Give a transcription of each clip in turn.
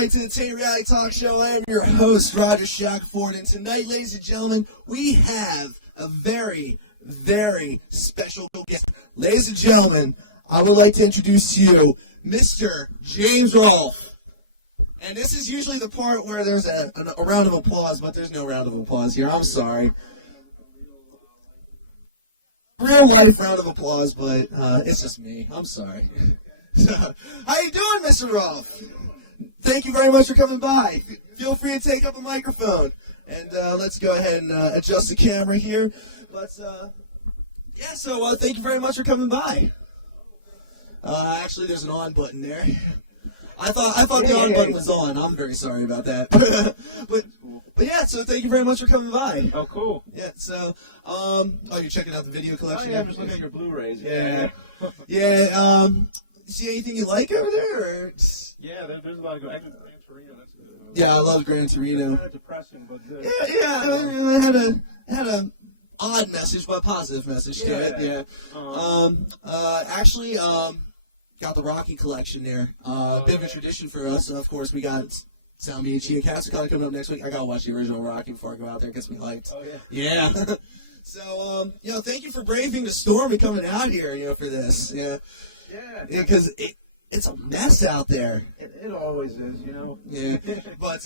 invite to the Tainted Reality Talk Show. I am your host, Roger Shackelford, and tonight, ladies and gentlemen, we have a very, very special guest. Ladies and gentlemen, I would like to introduce to you Mr. James Rolfe. And this is usually the part where there's a round of applause, but there's no round of applause here. I'm sorry. Real life round of applause, but it's just me. I'm sorry. How you doing, Mr. Rolfe? Thank you very much for coming by. Feel free to take up a microphone, and let's go ahead and adjust the camera here. But yeah, so thank you very much for coming by. Actually, there's an on button there. I thought the on button was on. I'm very sorry about that. but yeah, so thank you very much for coming by. Oh, cool. Yeah. So you're checking out the video collection. Oh yeah, I'm just looking at your Blu-rays. Yeah. Yeah. See anything you like over there? Or yeah, there's a lot of good. Gran Torino, that's good. Yeah, I love Gran Torino. Kind of depressing, but good. Yeah. It had a odd message, but a positive message to it. Yeah. Actually, got the Rocky collection there. Bit of a tradition for us. Of course, we got Sound BHE Katsucon coming up next week. I gotta watch the original Rocky before I go out there. It gets me hyped. Oh yeah. Yeah. So, thank you for braving the storm and coming out here, for this. Yeah. Yeah. Because it's a mess out there. It always is, Yeah. But,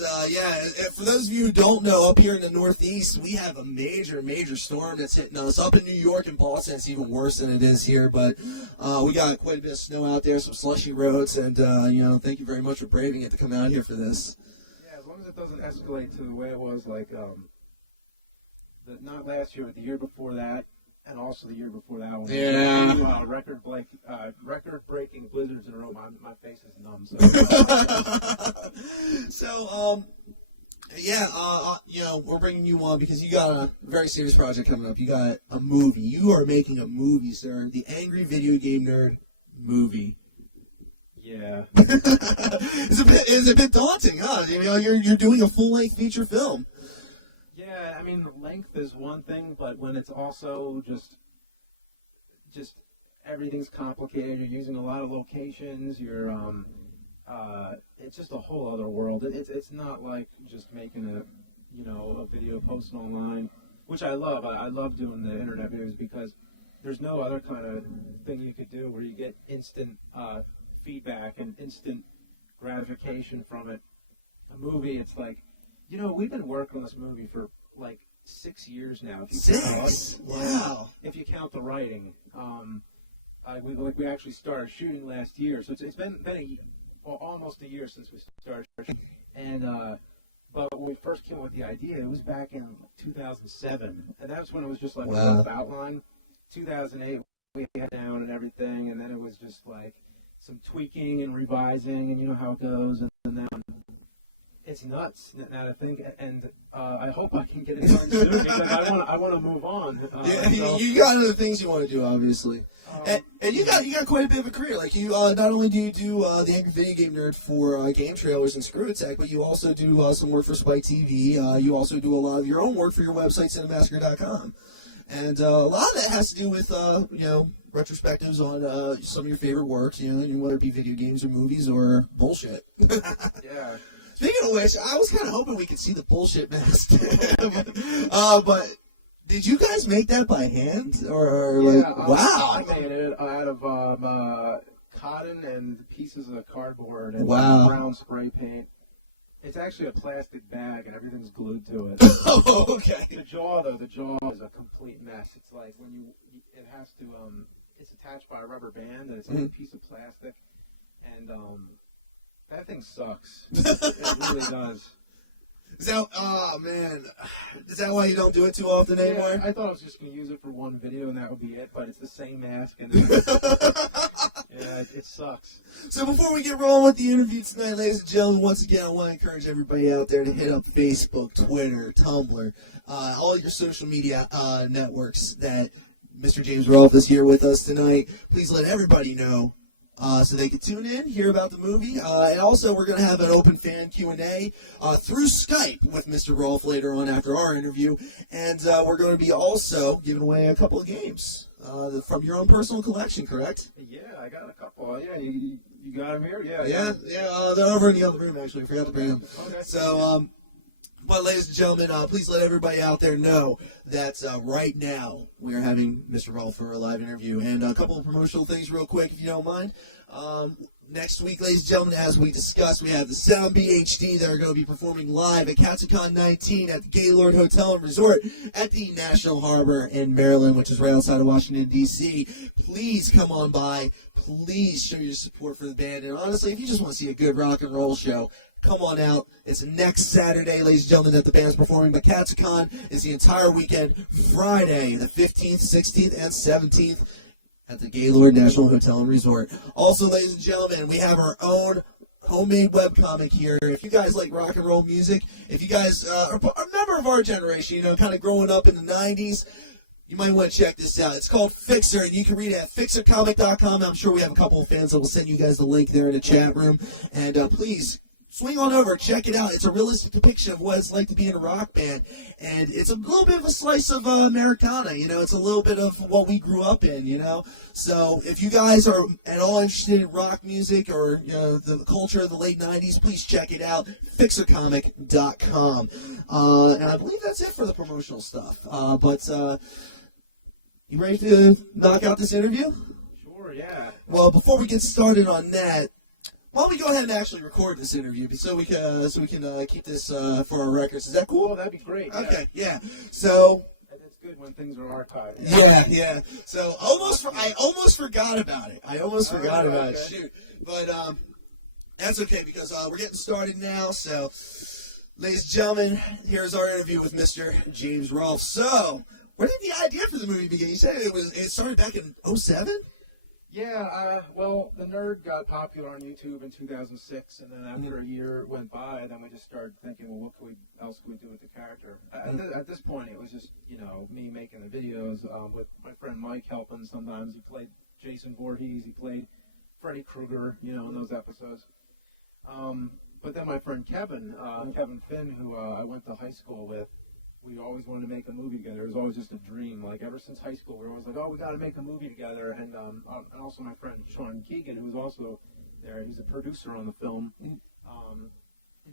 for those of you who don't know, up here in the Northeast, we have a major, major storm that's hitting us. Up in New York and Boston, it's even worse than it is here. But we got quite a bit of snow out there, some slushy roads. And, thank you very much for braving it to come out here for this. Yeah, as long as it doesn't escalate to the way it was, like, not last year, but the year before that. And also the year before that one. Yeah. Record-breaking blizzards in a row. My face is numb. So, we're bringing you on because you got a very serious project coming up. You got a movie. You are making a movie, sir. The Angry Video Game Nerd movie. Yeah. It's a bit daunting, huh? You're doing a full-length feature film. Yeah, I mean, length is one thing, but when it's also just everything's complicated, you're using a lot of locations, it's just a whole other world. It's not like just making a video posted online, which I love. I love doing the internet videos because there's no other kind of thing you could do where you get instant feedback and instant gratification from it. A movie, it's like, we've been working on this movie for like 6 years now. Wow. If you count the writing, we actually started shooting last year, so it's been almost a year since we started. And but when we first came up with the idea, it was back in 2007, and that's when it was just like a rough outline. 2008, we had down and everything, and then it was just like some tweaking and revising, and you know how it goes, and then. It's nuts now to think, and I hope I can get it done soon because I want to move on. You got other things you want to do, obviously, and you got quite a bit of a career. Like you, not only do you do the Angry Video Game Nerd for game trailers and Screw Attack, but you also do some work for Spike TV. You also do a lot of your own work for your website, Cinemassacre.com, and a lot of that has to do with retrospectives on some of your favorite works, whether it be video games or movies or bullshit. Yeah. Speaking of which, I was kind of hoping we could see the bullshit mask. But did you guys make that by hand? Wow. I made it out of cotton and pieces of cardboard and brown spray paint. It's actually a plastic bag and everything's glued to it. Oh, okay. The jaw is a complete mess. It's like it's attached by a rubber band and it's like a piece of plastic. And, that thing sucks. It really does. Is that why you don't do it too often anymore? Yeah, I thought I was just going to use it for one video and that would be it, but it's the same mask. And it sucks. So before we get rolling with the interview tonight, ladies and gentlemen, once again, I want to encourage everybody out there to hit up Facebook, Twitter, Tumblr, all your social media networks that Mr. James Rolfe is here with us tonight. Please let everybody know so they can tune in, hear about the movie. And also, we're going to have an open fan Q&A through Skype with Mr. Rolfe later on after our interview. And we're going to be also giving away a couple of games from your own personal collection, correct? Yeah, I got a couple. Yeah, you You got them here? Yeah. They're over in the other room, actually. I forgot to bring them. Okay. So, but ladies and gentlemen, please let everybody out there know that right now we are having Mr. Rolfe for a live interview. And a couple of promotional things real quick, if you don't mind. Next week, ladies and gentlemen, as we discussed, we have the Sound BHD that are going to be performing live at Katsucon 19 at the Gaylord Hotel and Resort at the National Harbor in Maryland, which is right outside of Washington, D.C. Please come on by. Please show your support for the band. And honestly, if you just want to see a good rock and roll show, come on out. It's next Saturday, ladies and gentlemen, that the band's performing. But Katsucon is the entire weekend, Friday, the 15th, 16th, and 17th. At the Gaylord National Hotel and Resort. Also, ladies and gentlemen, we have our own homemade webcomic here. If you guys like rock and roll music, if you guys are a member of our generation, kind of growing up in the 90s, you might want to check this out. It's called Fixer, and you can read it at fixercomic.com. I'm sure we have a couple of fans that will send you guys the link there in the chat room. And please, swing on over, check it out. It's a realistic depiction of what it's like to be in a rock band. And it's a little bit of a slice of Americana, It's a little bit of what we grew up in, So if you guys are at all interested in rock music or, the culture of the late 90s, please check it out, fixercomic.com. And I believe that's it for the promotional stuff. But you ready to knock out this interview? Sure, yeah. Well, before we get started on that, why don't we go ahead and actually record this interview so we can keep this for our records? Is that cool? Oh, that'd be great. Okay, yeah. So it's good when things are archived. Yeah. So I almost forgot about it. Okay. Shoot, but that's okay because we're getting started now. So, ladies and gentlemen, here's our interview with Mr. James Rolfe. So, where did the idea for the movie begin? You said it started back in 2007? Yeah, well, the Nerd got popular on YouTube in 2006, and then after a year went by, then we just started thinking, well, what else could we do with the character? At this point, it was just, me making the videos with my friend Mike helping sometimes. He played Jason Voorhees, he played Freddy Krueger, in those episodes. But then my friend Kevin Finn, who I went to high school with, we always wanted to make a movie together. It was always just a dream. Like, ever since high school, we were always like, oh, we got to make a movie together. And also my friend Sean Keegan, who was also there. He's a producer on the film.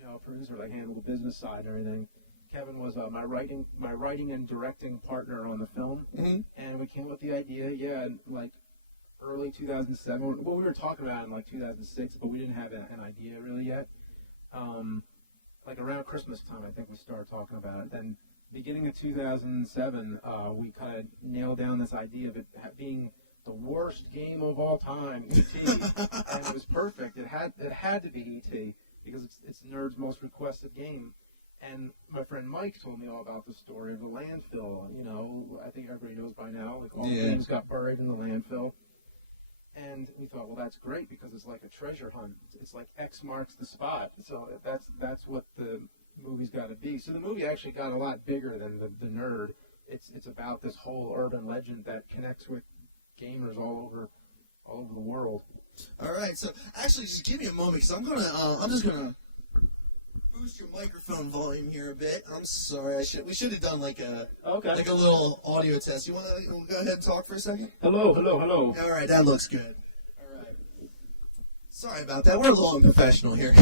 A producer, like, handled the business side and everything. Kevin was my writing and directing partner on the film. Mm-hmm. And we came up with the idea, like, early 2007. Well, we were talking about it in, like, 2006, but we didn't have an idea really yet. Like, around Christmas time, I think we started talking about it. Then beginning of 2007, we kind of nailed down this idea of it being the worst game of all time, E.T., and it was perfect. It had to be E.T. because it's Nerd's most requested game. And my friend Mike told me all about the story of the landfill. I think everybody knows by now, like all the games got buried in the landfill. And we thought, well, that's great because it's like a treasure hunt. It's like X marks the spot. So that's what the movie's got to be. So the movie actually got a lot bigger than the Nerd. It's about this whole urban legend that connects with gamers all over the world. All right. So actually, just give me a moment because I'm just gonna boost your microphone volume here a bit. I'm sorry. We should have done like a little audio test. You want to go ahead and talk for a second? Hello. All right, that looks good. All right. Sorry about that. We're a little unprofessional here.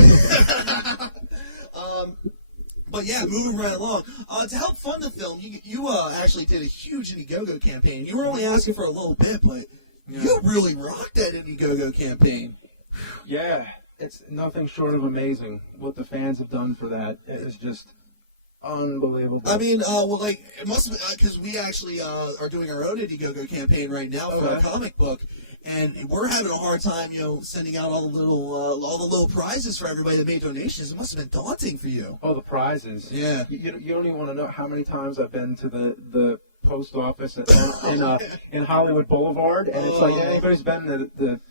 But yeah, moving right along. To help fund the film, you actually did a huge Indiegogo campaign. You were only asking for a little bit, but you really rocked that Indiegogo campaign. Yeah. It's nothing short of amazing what the fans have done for that. It is just unbelievable. I mean, it must have been, because we actually are doing our own Indiegogo campaign right now for our comic book, and we're having a hard time, sending out all the little prizes for everybody that made donations. It must have been daunting for you. Oh, the prizes. Yeah. You don't even want to know how many times I've been to the post office in Hollywood Boulevard, and it's like anybody's been to the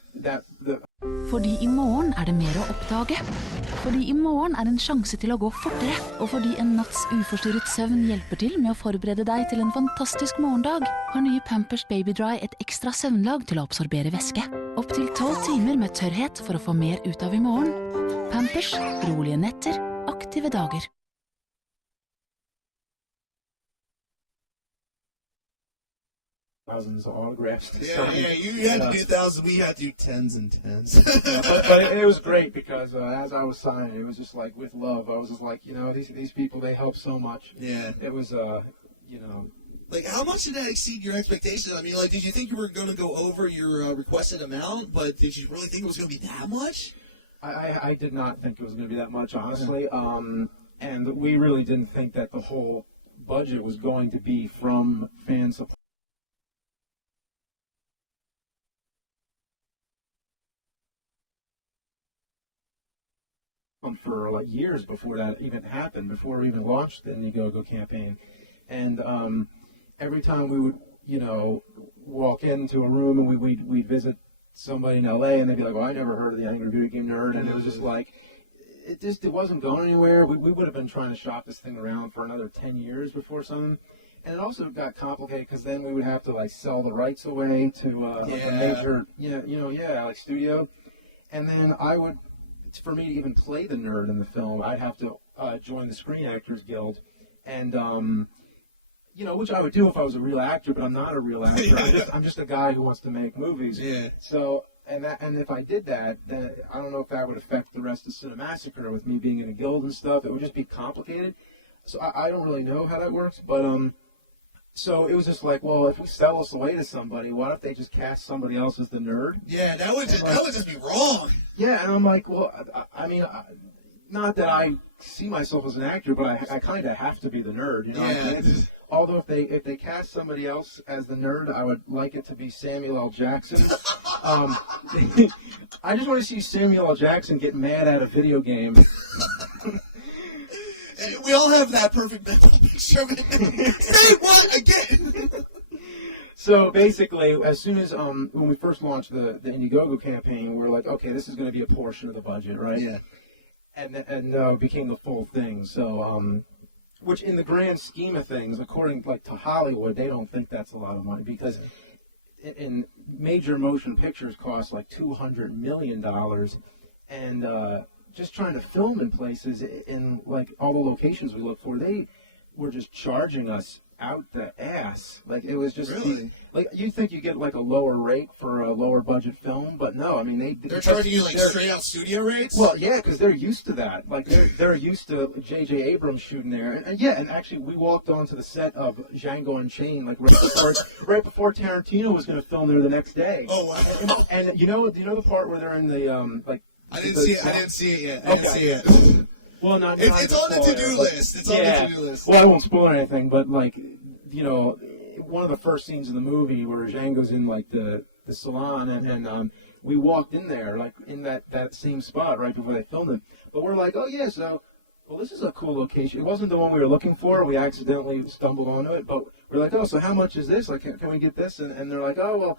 Fordi I morgen det mer å oppdage. Fordi I morgen en sjanse til å gå fortere. Og fordi en natts uforstyrret søvn hjelper til med å forberede deg til en fantastisk morgendag, har nye Pampers Baby Dry et ekstra søvnlag til å absorbere væske. Opp til 12 timer med tørrhet for å få mer ut av I morgen. Pampers, rolige netter, aktive dager. thousands of autographs to Yeah, sign. yeah, you had to do thousands. We had to do tens and tens. But it was great because as I was signing, it was just like with love. I was just like, these people, they help so much. Yeah. It was, Like, how much did that exceed your expectations? I mean, like, did you think you were going to go over your requested amount, but did you really think it was going to be that much? I did not think it was going to be that much, honestly. And we really didn't think that the whole budget was going to be from fan support. For like years before that even happened, before we even launched the Indiegogo campaign. And every time we would, walk into a room and we'd visit somebody in LA and they'd be like, well, I never heard of the Angry Video Game Nerd. And it was just like, it wasn't going anywhere. We would have been trying to shop this thing around for another 10 years before something. And it also got complicated because then we would have to like sell the rights away to a major, like studio. And then for me to even play the nerd in the film, I'd have to join the Screen Actors Guild. And, which I would do if I was a real actor, but I'm not a real actor. I'm just a guy who wants to make movies. Yeah. So, and if I did that, then I don't know if that would affect the rest of Cinemassacre with me being in a guild and stuff. It would just be complicated. So I don't really know how that works, but so it was just like, well, if we sell us away to somebody, why don't they just cast somebody else as the nerd? Yeah, that would just be wrong. Yeah, and I'm like, well, I mean, not that I see myself as an actor, but I kind of have to be the nerd, Yeah. Although if they cast somebody else as the nerd, I would like it to be Samuel L. Jackson. I just want to see Samuel L. Jackson get mad at a video game. We all have that perfect mental picture of it. Say what again? So basically, as soon as when we first launched the Indiegogo campaign, we were like, okay, this is going to be a portion of the budget, right? Yeah. And it became the full thing. So, which in the grand scheme of things, according to Hollywood, they don't think that's a lot of money because in major motion pictures cost like $200 million, and just trying to film in places in like all the locations we look for, they were just charging us out the ass. Like it was just really? Like you think you get like a lower rate for a lower budget film, but no, I mean they're charging you like straight out studio rates. Well, yeah, because they're used to that. Like they're used to J.J. Abrams shooting there, and actually we walked onto the set of Django Unchained like right before Tarantino was going to film there the next day. Oh wow! And you know the part where they're in the like. I didn't see it yet. I didn't see it. Well, it's on the to-do list. It's on the to-do list. Well, I won't spoil anything, but like, one of the first scenes in the movie where Django's in like the salon, and we walked in there like in that same spot right before they filmed it. But we're like, oh yeah, well, this is a cool location. It wasn't the one we were looking for. We accidentally stumbled onto it, but we're like, oh, so how much is this? Like, can we get this? And they're like, oh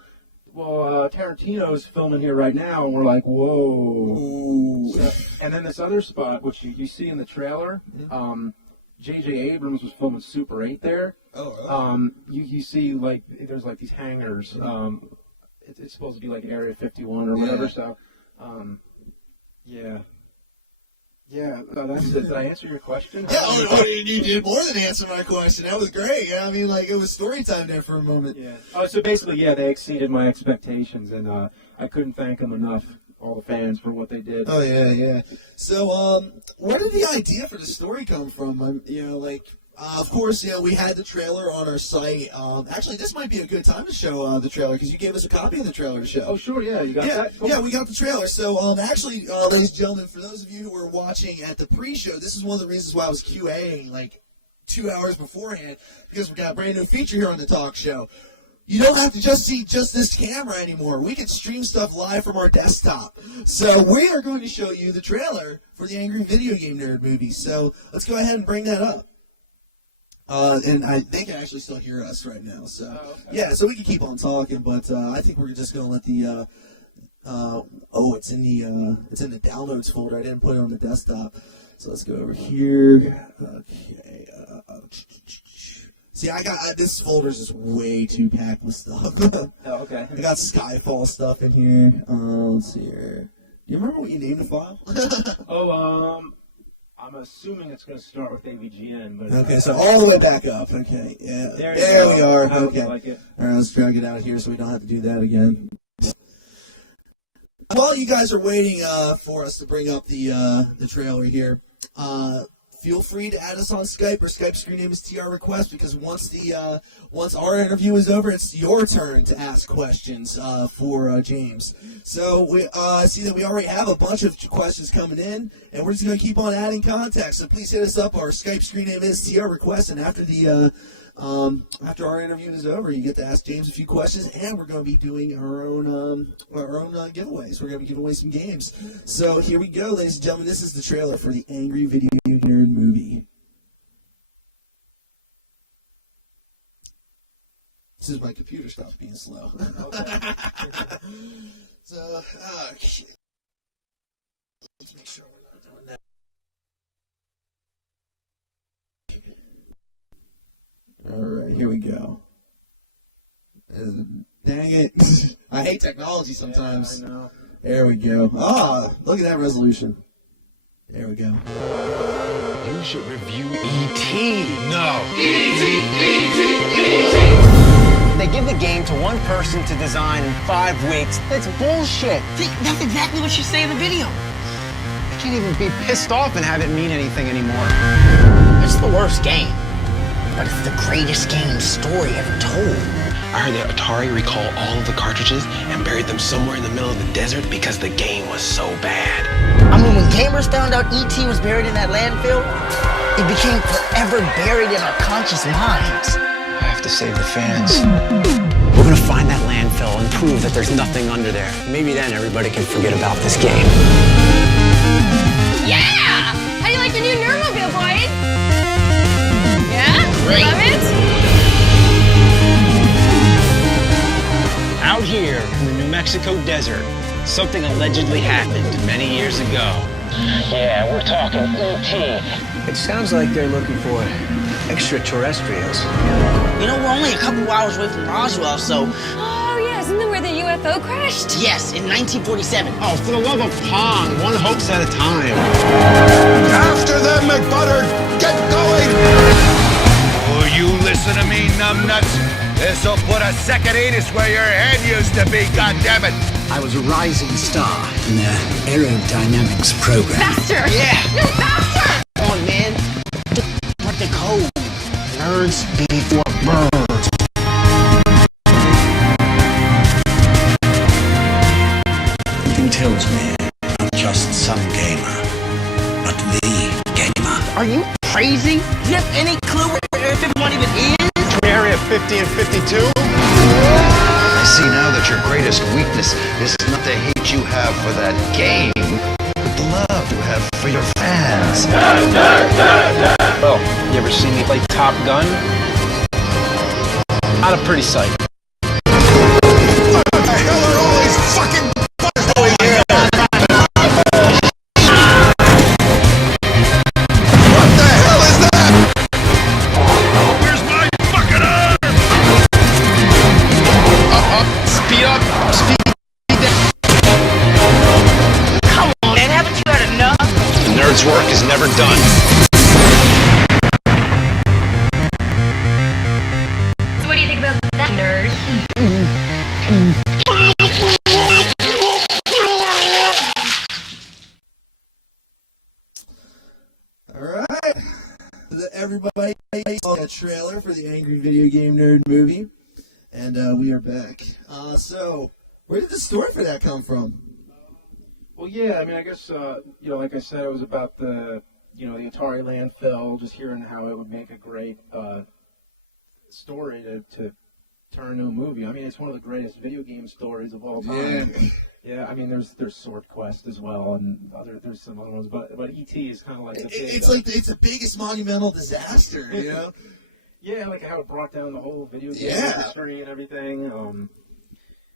well, Tarantino's filming here right now, and we're like, whoa. So, and then this other spot, which you see in the trailer, J.J. Abrams was filming Super 8 there. You see, like, there's, like, these hangars. It's supposed to be, like, Area 51 or whatever, so, yeah. Yeah, that's it. Did I answer your question? Yeah, you did more than answer my question. That was great. Yeah, I mean, like, it was story time there for a moment. Yeah. Oh, so basically, yeah, they exceeded my expectations, and I couldn't thank them enough, all the fans, for what they did. Oh, yeah. So, where did the idea for the story come from? Of course, we had the trailer on our site. Actually, this might be a good time to show the trailer because you gave us a copy of the trailer to show. Oh, sure, yeah. You got that? Cool. Yeah, we got the trailer. So, actually, ladies and gentlemen, for those of you who were watching at the pre-show, this is one of the reasons why I was QAing like 2 hours beforehand because we got a brand new feature here on the talk show. You don't have to just see just this camera anymore. We can stream stuff live from our desktop. So we are going to show you the trailer for the Angry Video Game Nerd movie. So let's go ahead and bring that up. And they can actually still hear us right now. So okay. Yeah, so we can keep on talking, but I think we're just going to let the it's in the downloads folder. I didn't put it on the desktop. So let's go over here. Okay. See, I got this folder's just way too packed with stuff. Oh, okay. I got Skyfall stuff in here. Let's see here. Do you remember what you named the file? I'm assuming it's going to start with AVGN. But Okay, so all the way back up. Okay, yeah. There we are. Okay. All right, let's drag it out here so we don't have to do that again. While you guys are waiting for us to bring up the trailer here, feel free to add us on Skype. Our Skype screen name is TR Request, because once our interview is over, it's your turn to ask questions for James. So we see that we already have a bunch of questions coming in, and we're just going to keep on adding contact. So please hit us up. Our Skype screen name is TR Request, and after our interview is over, you get to ask James a few questions, and we're going to be doing our own giveaways. We're going to be giving away some games. So here we go, ladies and gentlemen. This is the trailer for the Angry Video Nerd movie. This is my computer stops being slow. So, shit. Let's make sure we're not doing that. Alright, here we go. Dang it. I hate technology sometimes. Yeah, I know. There we go. Ah, look at that resolution. There we go. You should review E.T. No. They give the game to one person to design in 5 weeks. That's bullshit. That's exactly what you say in the video. I can't even be pissed off and have it mean anything anymore. It's the worst game, but it's the greatest game story ever told. I heard that Atari recalled all of the cartridges and buried them somewhere in the middle of the desert because the game was so bad. I mean, when gamers found out E.T. was buried in that landfill, it became forever buried in our conscious minds. I have to save the fans. We're gonna find that landfill and prove that there's nothing under there. Maybe then everybody can forget about this game. Yeah! How do you like your new Nerdmobile, boys? Yeah? Great. Love it? Out here in the New Mexico desert, something allegedly happened many years ago. Yeah, we're talking E.T. It sounds like they're looking for extraterrestrials. You know, we're only a couple hours away from Roswell, so... Oh, yeah, isn't that where the UFO crashed? Yes, in 1947. Oh, for the love of Pong, one hoax at a time. After them, McButter! Get going! Oh, you listen to me, numbnuts. This'll put a second anus where your head used to be, goddammit. I was a rising star in their aerodynamics program. Faster! Yeah! No, faster! Come on, man. What the code? Nerds before birds. Something tells me not just some gamer, but the gamer. Are you crazy? Do you have any clue where Area 51 even is? Area 50 and 52? I see now that your greatest weakness is not the hate you have for that game, but the love you have for your fans. Well, you ever seen me play Top Gun? Not a pretty sight. What the hell are all these fucking butters doing here? What the hell is that? Where's my fucking arm? Speed up, speed down. Come on, man, haven't you had enough? The nerd's work is never done. So what do you think about that, nerd? Alright. Everybody saw a trailer for the Angry Video Game Nerd movie. And we are back. So, where did the story for that come from? Well, yeah, I mean, I guess, like I said, it was about the Atari landfill, just hearing how it would make a great story to turn into a movie. I mean, it's one of the greatest video game stories of all time. Yeah. Yeah, I mean, there's Sword Quest as well, and there's some other ones, but E.T. is kind of like the big, It's the biggest monumental disaster, you know? yeah, like how it brought down the whole video game Yeah. industry and everything.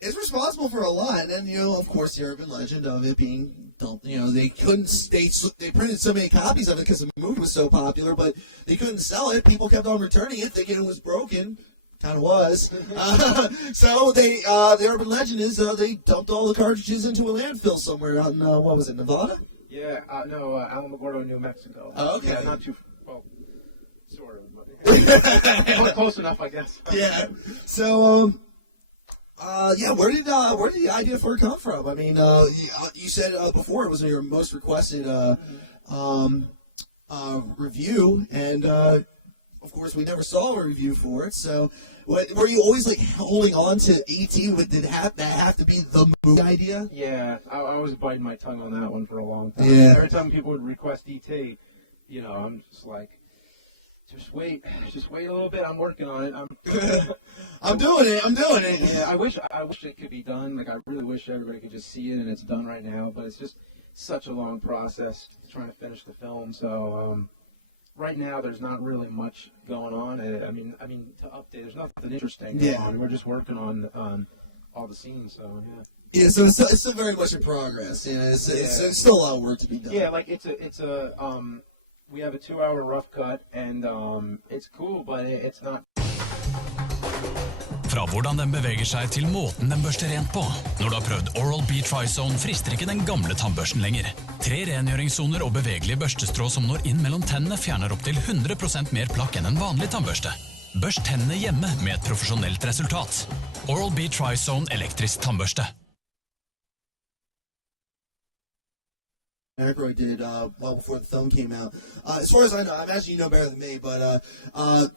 It's responsible for a lot, and of course, the urban legend of it being dumped. They couldn't. They printed so many copies of it because the movie was so popular, but they couldn't sell it. People kept on returning it, thinking it was broken. Kind of was. So the urban legend is they dumped all the cartridges into a landfill somewhere out in what was it, Nevada? Yeah, no, Alamogordo, New Mexico. Oh, okay. Yeah, not too, well, sort of, but close enough, I guess. Yeah. So, where did the idea for it come from? I mean, you said before it was your most requested review, and of course we never saw a review for it. So, were you always like holding on to E.T.? Did that have to be the movie idea? Yeah, I was biting my tongue on that one for a long time. Yeah. Every time people would request E.T., I'm just like, just wait a little bit. I'm working on it. I'm doing it. Yeah, I wish it could be done. Like, I really wish everybody could just see it and it's done right now. But it's just such a long process trying to finish the film. So right now, there's not really much going on. I mean, to update, there's nothing interesting going on. We're just working on all the scenes. So yeah. Yeah, so it's still very much in progress. Yeah, it's still a lot of work to be done. Yeah, like it's a we have a 2-hour rough cut, and it's cool, but it's not. Fra hvordan den beveger seg til måten den børster rent på. Når du har prøvd Oral-B Tri-Zone frister ikke den gamle tannbørsten lenger. 3 rengjøringssoner og bevegelige børstestrå som når inn mellom tennene fjerner opp til 100% mer plakk enn en vanlig tannbørste. Børst tennene hjemme med et profesjonelt resultat. Oral-B Tri-Zone elektrisk tannbørste. Aykroyd did well before the film came out. As far as I know, I imagine you know better than me, but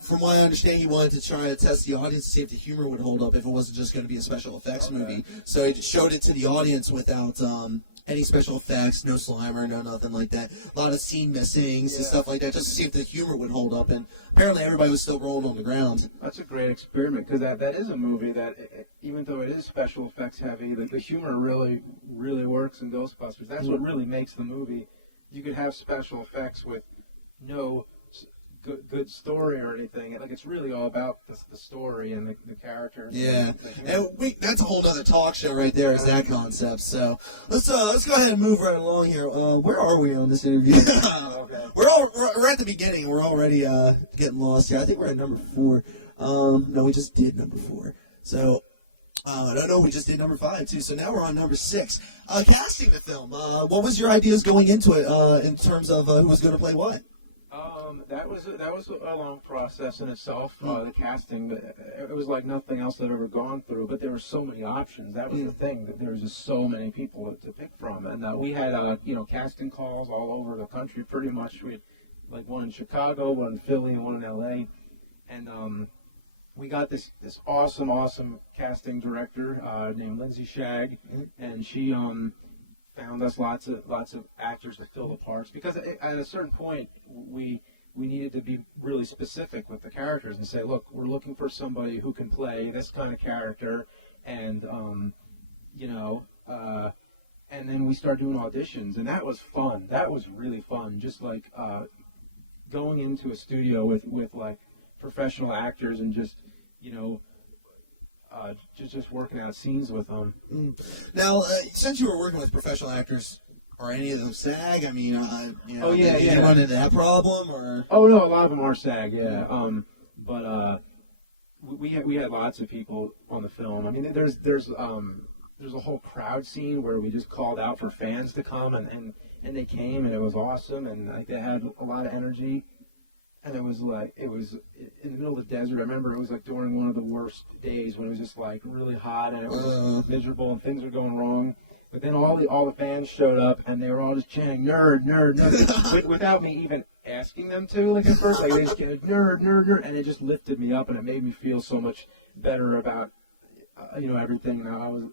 from what I understand, he wanted to try to test the audience to see if the humor would hold up if it wasn't just going to be a special effects movie. So he showed it to the audience without any special effects, no Slimer, no nothing like that. A lot of scene missings and stuff like that, just to see if the humor would hold up. And apparently everybody was still rolling on the ground. That's a great experiment, because that is a movie that, even though it is special effects heavy, the humor really works in Ghostbusters. That's what really makes the movie. You could have special effects with no good story or anything. Like, it's really all about the story and the characters. Yeah, and that's a whole other talk show right there, is that concept. So let's go ahead and move right along here. Where are we on this interview? We're at the beginning. We're already getting lost here. I think we're at number 4. No, we just did number 4. So no, we just did number 5 too. So now we're on number 6. Casting the film. What was your ideas going into it in terms of who was going to play what? That was a long process in itself. The casting, it was like nothing else I've ever gone through. But there were so many options. That was the thing, that there was just so many people to pick from. And we had casting calls all over the country. Pretty much, we had like one in Chicago, one in Philly, and one in LA. And we got this awesome casting director named Lindsay Shag, and she found us lots of actors to fill the parts, because at a certain point we needed to be really specific with the characters and say, look, we're looking for somebody who can play this kind of character, and and then we started doing auditions, and that was fun. That was really fun, just like going into a studio with like professional actors and just just working out scenes with them. Now, since you were working with professional actors, are any of them SAG? I mean, did you run into that problem, or? Oh no, a lot of them are SAG, yeah. But we had lots of people on the film. I mean, there's a whole crowd scene where we just called out for fans to come, and they came, and it was awesome, and like they had a lot of energy. And it was in the middle of the desert. I remember it was like during one of the worst days when it was just like really hot and it was miserable and things were going wrong. But then all the fans showed up and they were all just chanting "nerd, nerd, nerd" without me even asking them to. Like at first, like they just chanted "nerd, nerd, nerd," and it just lifted me up and it made me feel so much better about everything.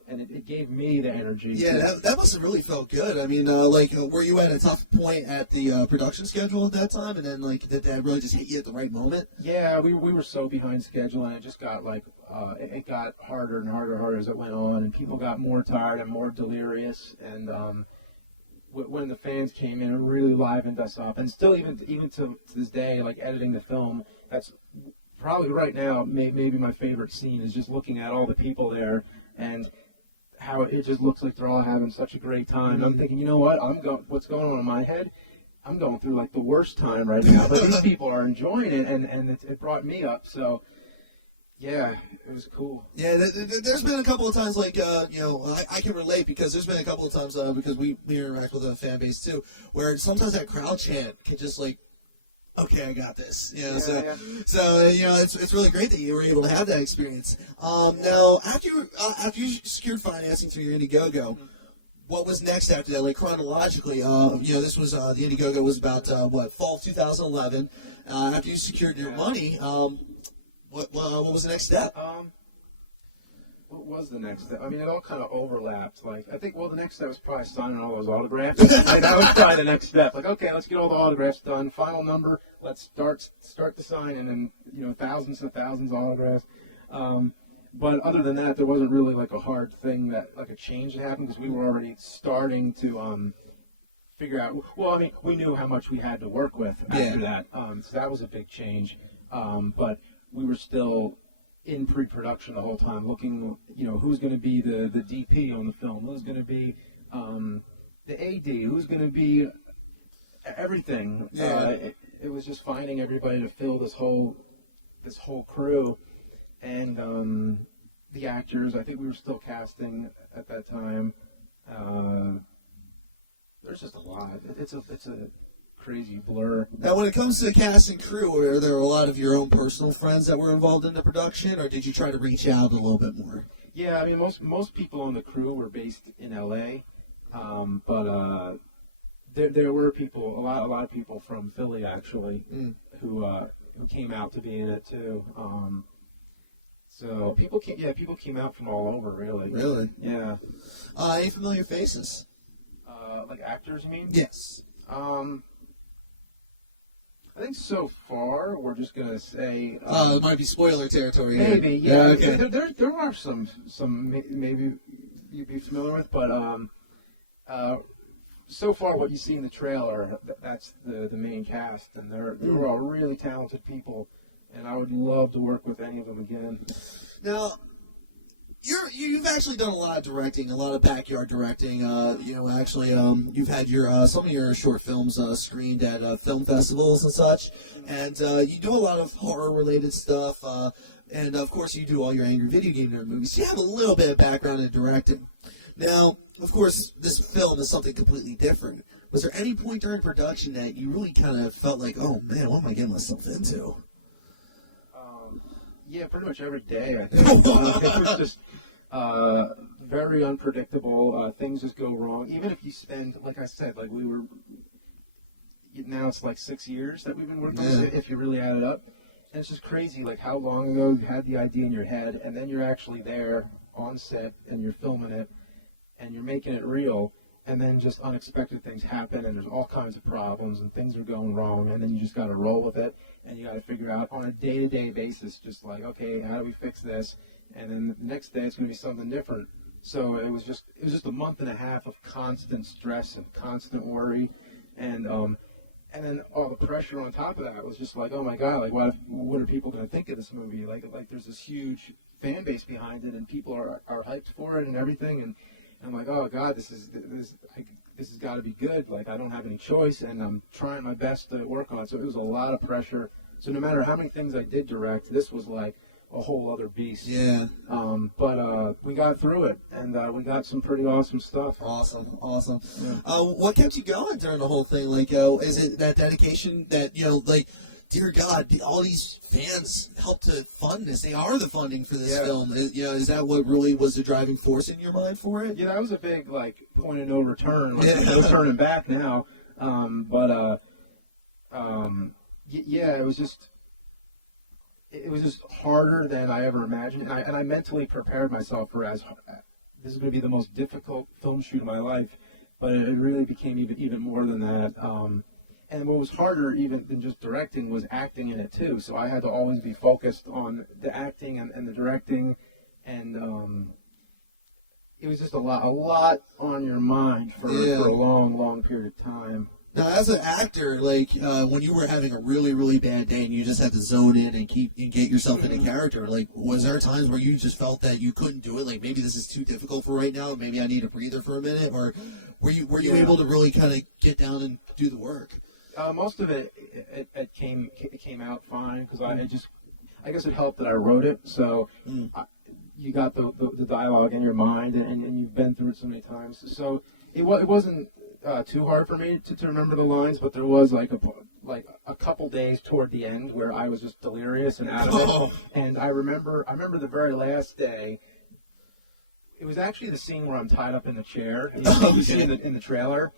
And it gave me the energy. Yeah, that must have really felt good. I mean, were you at a tough point at the production schedule at that time, and then did that really just hit you at the right moment? Yeah, we were so behind schedule, and it just got it got harder and harder as it went on, and people got more tired and more delirious. And when the fans came in, it really livened us up. And still, even to this day, like editing the film, that's probably right now, maybe my favorite scene is just looking at all the people there and how it just looks like they're all having such a great time. And I'm thinking, you know what? What's going on in my head? I'm going through like the worst time right now, but these people are enjoying it, and it brought me up. So, Yeah, it was cool. Yeah, there's been a couple of times, like, I can relate because there's been a couple of times, because we interact with a fan base too, where sometimes that crowd chant can just, like, okay, I got this. So it's really great that you were able to have that experience. Now, after you secured financing through your Indiegogo, what was next after that? Like chronologically, this was the Indiegogo was about fall 2011. After you secured your money, what was the next step? What was the next step? I mean, it all kind of overlapped. Like, I think, the next step was probably signing all those autographs. Like, that was probably the next step. Like, okay, let's get all the autographs done. Final number. Let's start the sign, and then thousands and thousands of autographs. But other than that, there wasn't really like a hard thing like a change that happened because we were already starting to figure out. Well, I mean, we knew how much we had to work with after that, so that was a big change. But we were still in pre-production the whole time, looking, who's going to be the DP on the film, who's going to be the AD, who's going to be everything. It was just finding everybody to fill this whole crew. And the actors, I think we were still casting at that time. There's just a lot. It's a crazy blur. Now, when it comes to the cast and crew, were there a lot of your own personal friends that were involved in the production, or did you try to reach out a little bit more? Yeah, I mean, most people on the crew were based in LA, but there were people, a lot of people from Philly actually, who came out to be in it too. So people came out from all over, really. Really? Yeah. Any familiar faces? Like actors, you mean? Yes. I think so far we're just gonna say. It might be spoiler territory. Maybe, yeah. Okay. There are some maybe you'd be familiar with, but so far what you see in the trailer, that's the main cast, and they're all really talented people. And I would love to work with any of them again. Now, you've actually done a lot of directing, a lot of backyard directing. You've had some of your short films screened at film festivals and such. And you do a lot of horror-related stuff. And, of course, you do all your angry video game nerd movies. So you have a little bit of background in directing. Now, of course, this film is something completely different. Was there any point during production that you really kind of felt like, oh, man, what am I getting myself into? Yeah, pretty much every day, I think. It was just very unpredictable. Things just go wrong. Even if you spend, like I said, now it's like 6 years that we've been working on it, if you really add it up. And it's just crazy, like how long ago you had the idea in your head, and then you're actually there on set, and you're filming it, and you're making it real. And then just unexpected things happen, and there's all kinds of problems, and things are going wrong, and then you just got to roll with it, and you got to figure out on a day-to-day basis, just like, okay, how do we fix this? And then the next day it's going to be something different. So it was just a month and a half of constant stress and constant worry, and then all the pressure on top of that was just like, oh my God, like what are people going to think of this movie? Like there's this huge fan base behind it, and people are hyped for it and everything, and I'm like, oh God, this has got to be good. Like, I don't have any choice, and I'm trying my best to work on it. So it was a lot of pressure. So no matter how many things I did direct, this was like a whole other beast. Yeah. But we got through it, and we got some pretty awesome stuff. Awesome. Yeah. What kept you going during the whole thing? Like, is it that dedication that, dear God, all these fans helped to fund this. They are the funding for this film. Is that what really was the driving force in your mind for it? Yeah, that was a big, point of no return. No turning back now. It was just harder than I ever imagined. And I mentally prepared myself for this is going to be the most difficult film shoot of my life. But it really became even more than that. And what was harder even than just directing was acting in it too. So I had to always be focused on the acting and the directing, and it was just a lot on your mind for a long period of time. Now, as an actor, when you were having a really, really bad day and you just had to zone in and get yourself in a character, was there times where you just felt that you couldn't do it? Like, maybe this is too difficult for right now. Maybe I need a breather for a minute. Or were you able to really kind of get down and do the work? Most of it came out fine because I guess it helped that I wrote it, so you got the dialogue in your mind, and you've been through it so many times. So it wasn't too hard for me to remember the lines, but there was like a couple days toward the end where I was just delirious and out of it. And I remember the very last day. It was actually the scene where I'm tied up in the chair, you see in the trailer,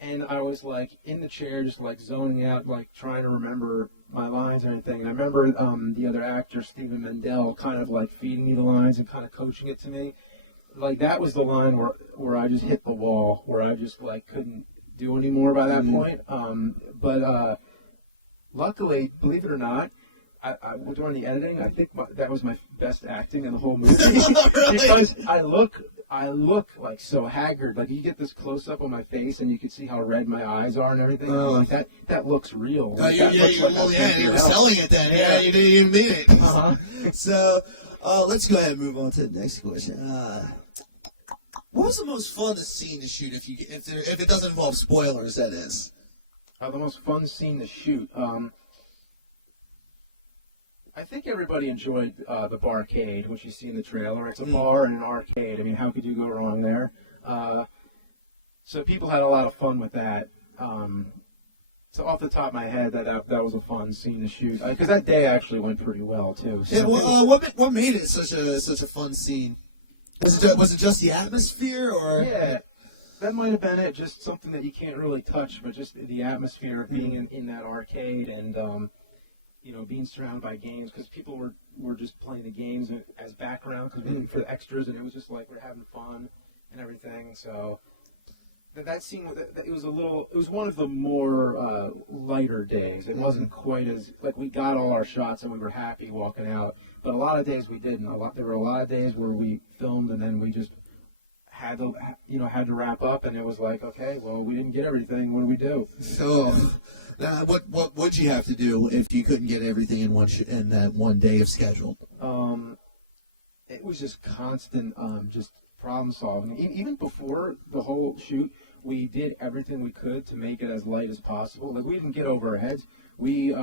and I was like in the chair, just like zoning out, like trying to remember my lines and everything. And I remember the other actor, Stephen Mendel, kind of like feeding me the lines and kind of coaching it to me. Like that was the line where I just hit the wall, where I just like couldn't do any more by that point. But luckily, believe it or not, I during the editing, I think that was my best acting in the whole movie because I look like so haggard. Like you get this close up on my face, and you can see how red my eyes are and everything. Like that looks real. Like, you were selling it then. Yeah, you didn't even mean it. So let's go ahead and move on to the next question. What was the most fun scene to shoot if it doesn't involve spoilers? That is. The most fun scene to shoot. I think everybody enjoyed the barcade, which you see in the trailer. It's a bar and an arcade. I mean, how could you go wrong there? So people had a lot of fun with that. So off the top of my head, that was a fun scene to shoot because that day actually went pretty well too. So what made it such a fun scene? Was it just the atmosphere, or? Yeah, that might have been it. Just something that you can't really touch, but just the atmosphere of being in that arcade and. Being surrounded by games because people were just playing the games as background for the extras, and it was just like we're having fun and everything. So that scene, it was one of the more lighter days. It wasn't quite as like we got all our shots and we were happy walking out, but a lot of days we didn't. There were a lot of days where we filmed and then we just had to wrap up, and it was like, okay, well, we didn't get everything. What do we do? So. What would you have to do if you couldn't get everything in that one day of schedule? It was just constant, just problem solving. Even before the whole shoot, we did everything we could to make it as light as possible. Like we didn't get over our heads. We,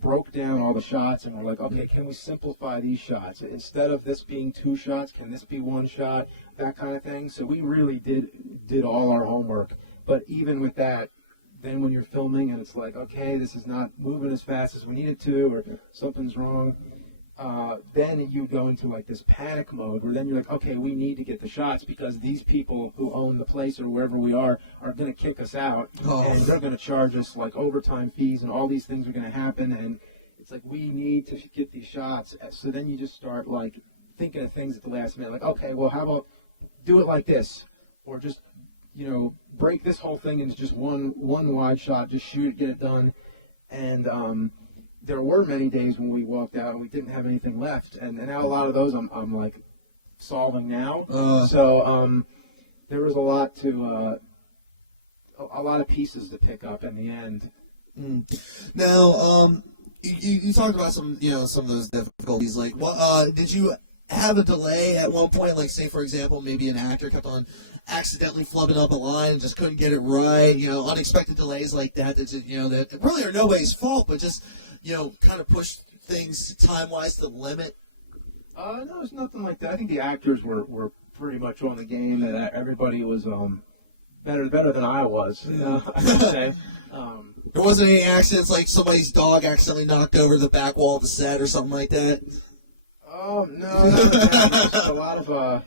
broke down all the shots and we're like, okay, can we simplify these shots? Instead of this being 2 shots, can this be 1 shot? That kind of thing. So we really did all our homework. But even with that, then when you're filming and it's like, okay, this is not moving as fast as we need it to, or something's wrong, then you go into like this panic mode where then you're like, okay, we need to get the shots because these people who own the place or wherever we are going to kick us out, and they're going to charge us like overtime fees, and all these things are going to happen, and it's like we need to get these shots. So then you just start like thinking of things at the last minute, like, okay, well, how about do it like this, or just break this whole thing into just one wide shot, just shoot it, get it done. And there were many days when we walked out and we didn't have anything left, and now a lot of those I'm like solving now. So there was a lot of pieces to pick up in the end. Now you talked about some of those difficulties. Like, did you have a delay at one point? Like, say for example, maybe an actor kept on accidentally flubbing up a line and just couldn't get it right, unexpected delays like that that really are nobody's fault, but just, kind of push things time-wise to the limit? No, it's nothing like that. I think the actors were pretty much on the game, and everybody was better than I was, I would say. There wasn't any accidents like somebody's dog accidentally knocked over the back wall of the set or something like that? Oh, no, just a lot of,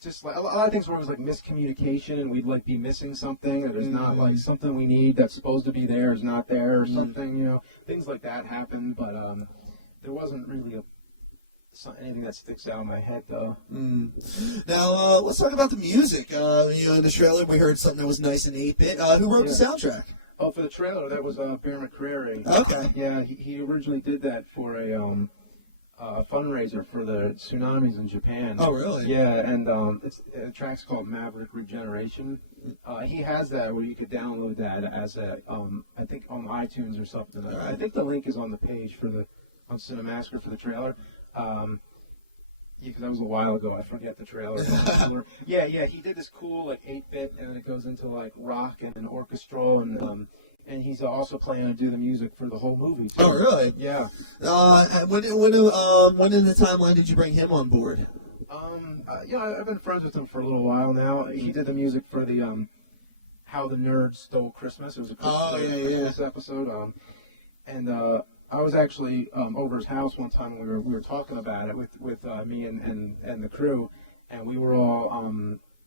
just like a lot of things where it was like miscommunication, and we'd like be missing something, and there's not like something we need that's supposed to be there is not there, or something, things like that happen. But there wasn't really anything that sticks out in my head though. Now let's talk about the music. In the trailer we heard something that was nice and 8-bit. Who wrote the soundtrack? Oh, for the trailer that was Bear McCreary. Okay. Yeah, he originally did that for a fundraiser for the tsunamis in Japan. Oh, really? Yeah, and the track's called Maverick Regeneration. He has that where you could download that as I think on iTunes or something. I think the link is on the page on Cinemasker for the trailer. Because that was a while ago. I forget the trailer. Yeah, he did this cool like 8-bit, and it goes into like rock and orchestral, and and he's also planning to do the music for the whole movie too. Oh, really? Yeah. When in the timeline did you bring him on board? I've been friends with him for a little while now. He did the music for the How the Nerds Stole Christmas. It was a Christmas episode. And I was actually over his house one time when we were talking about it with me and the crew, and we were all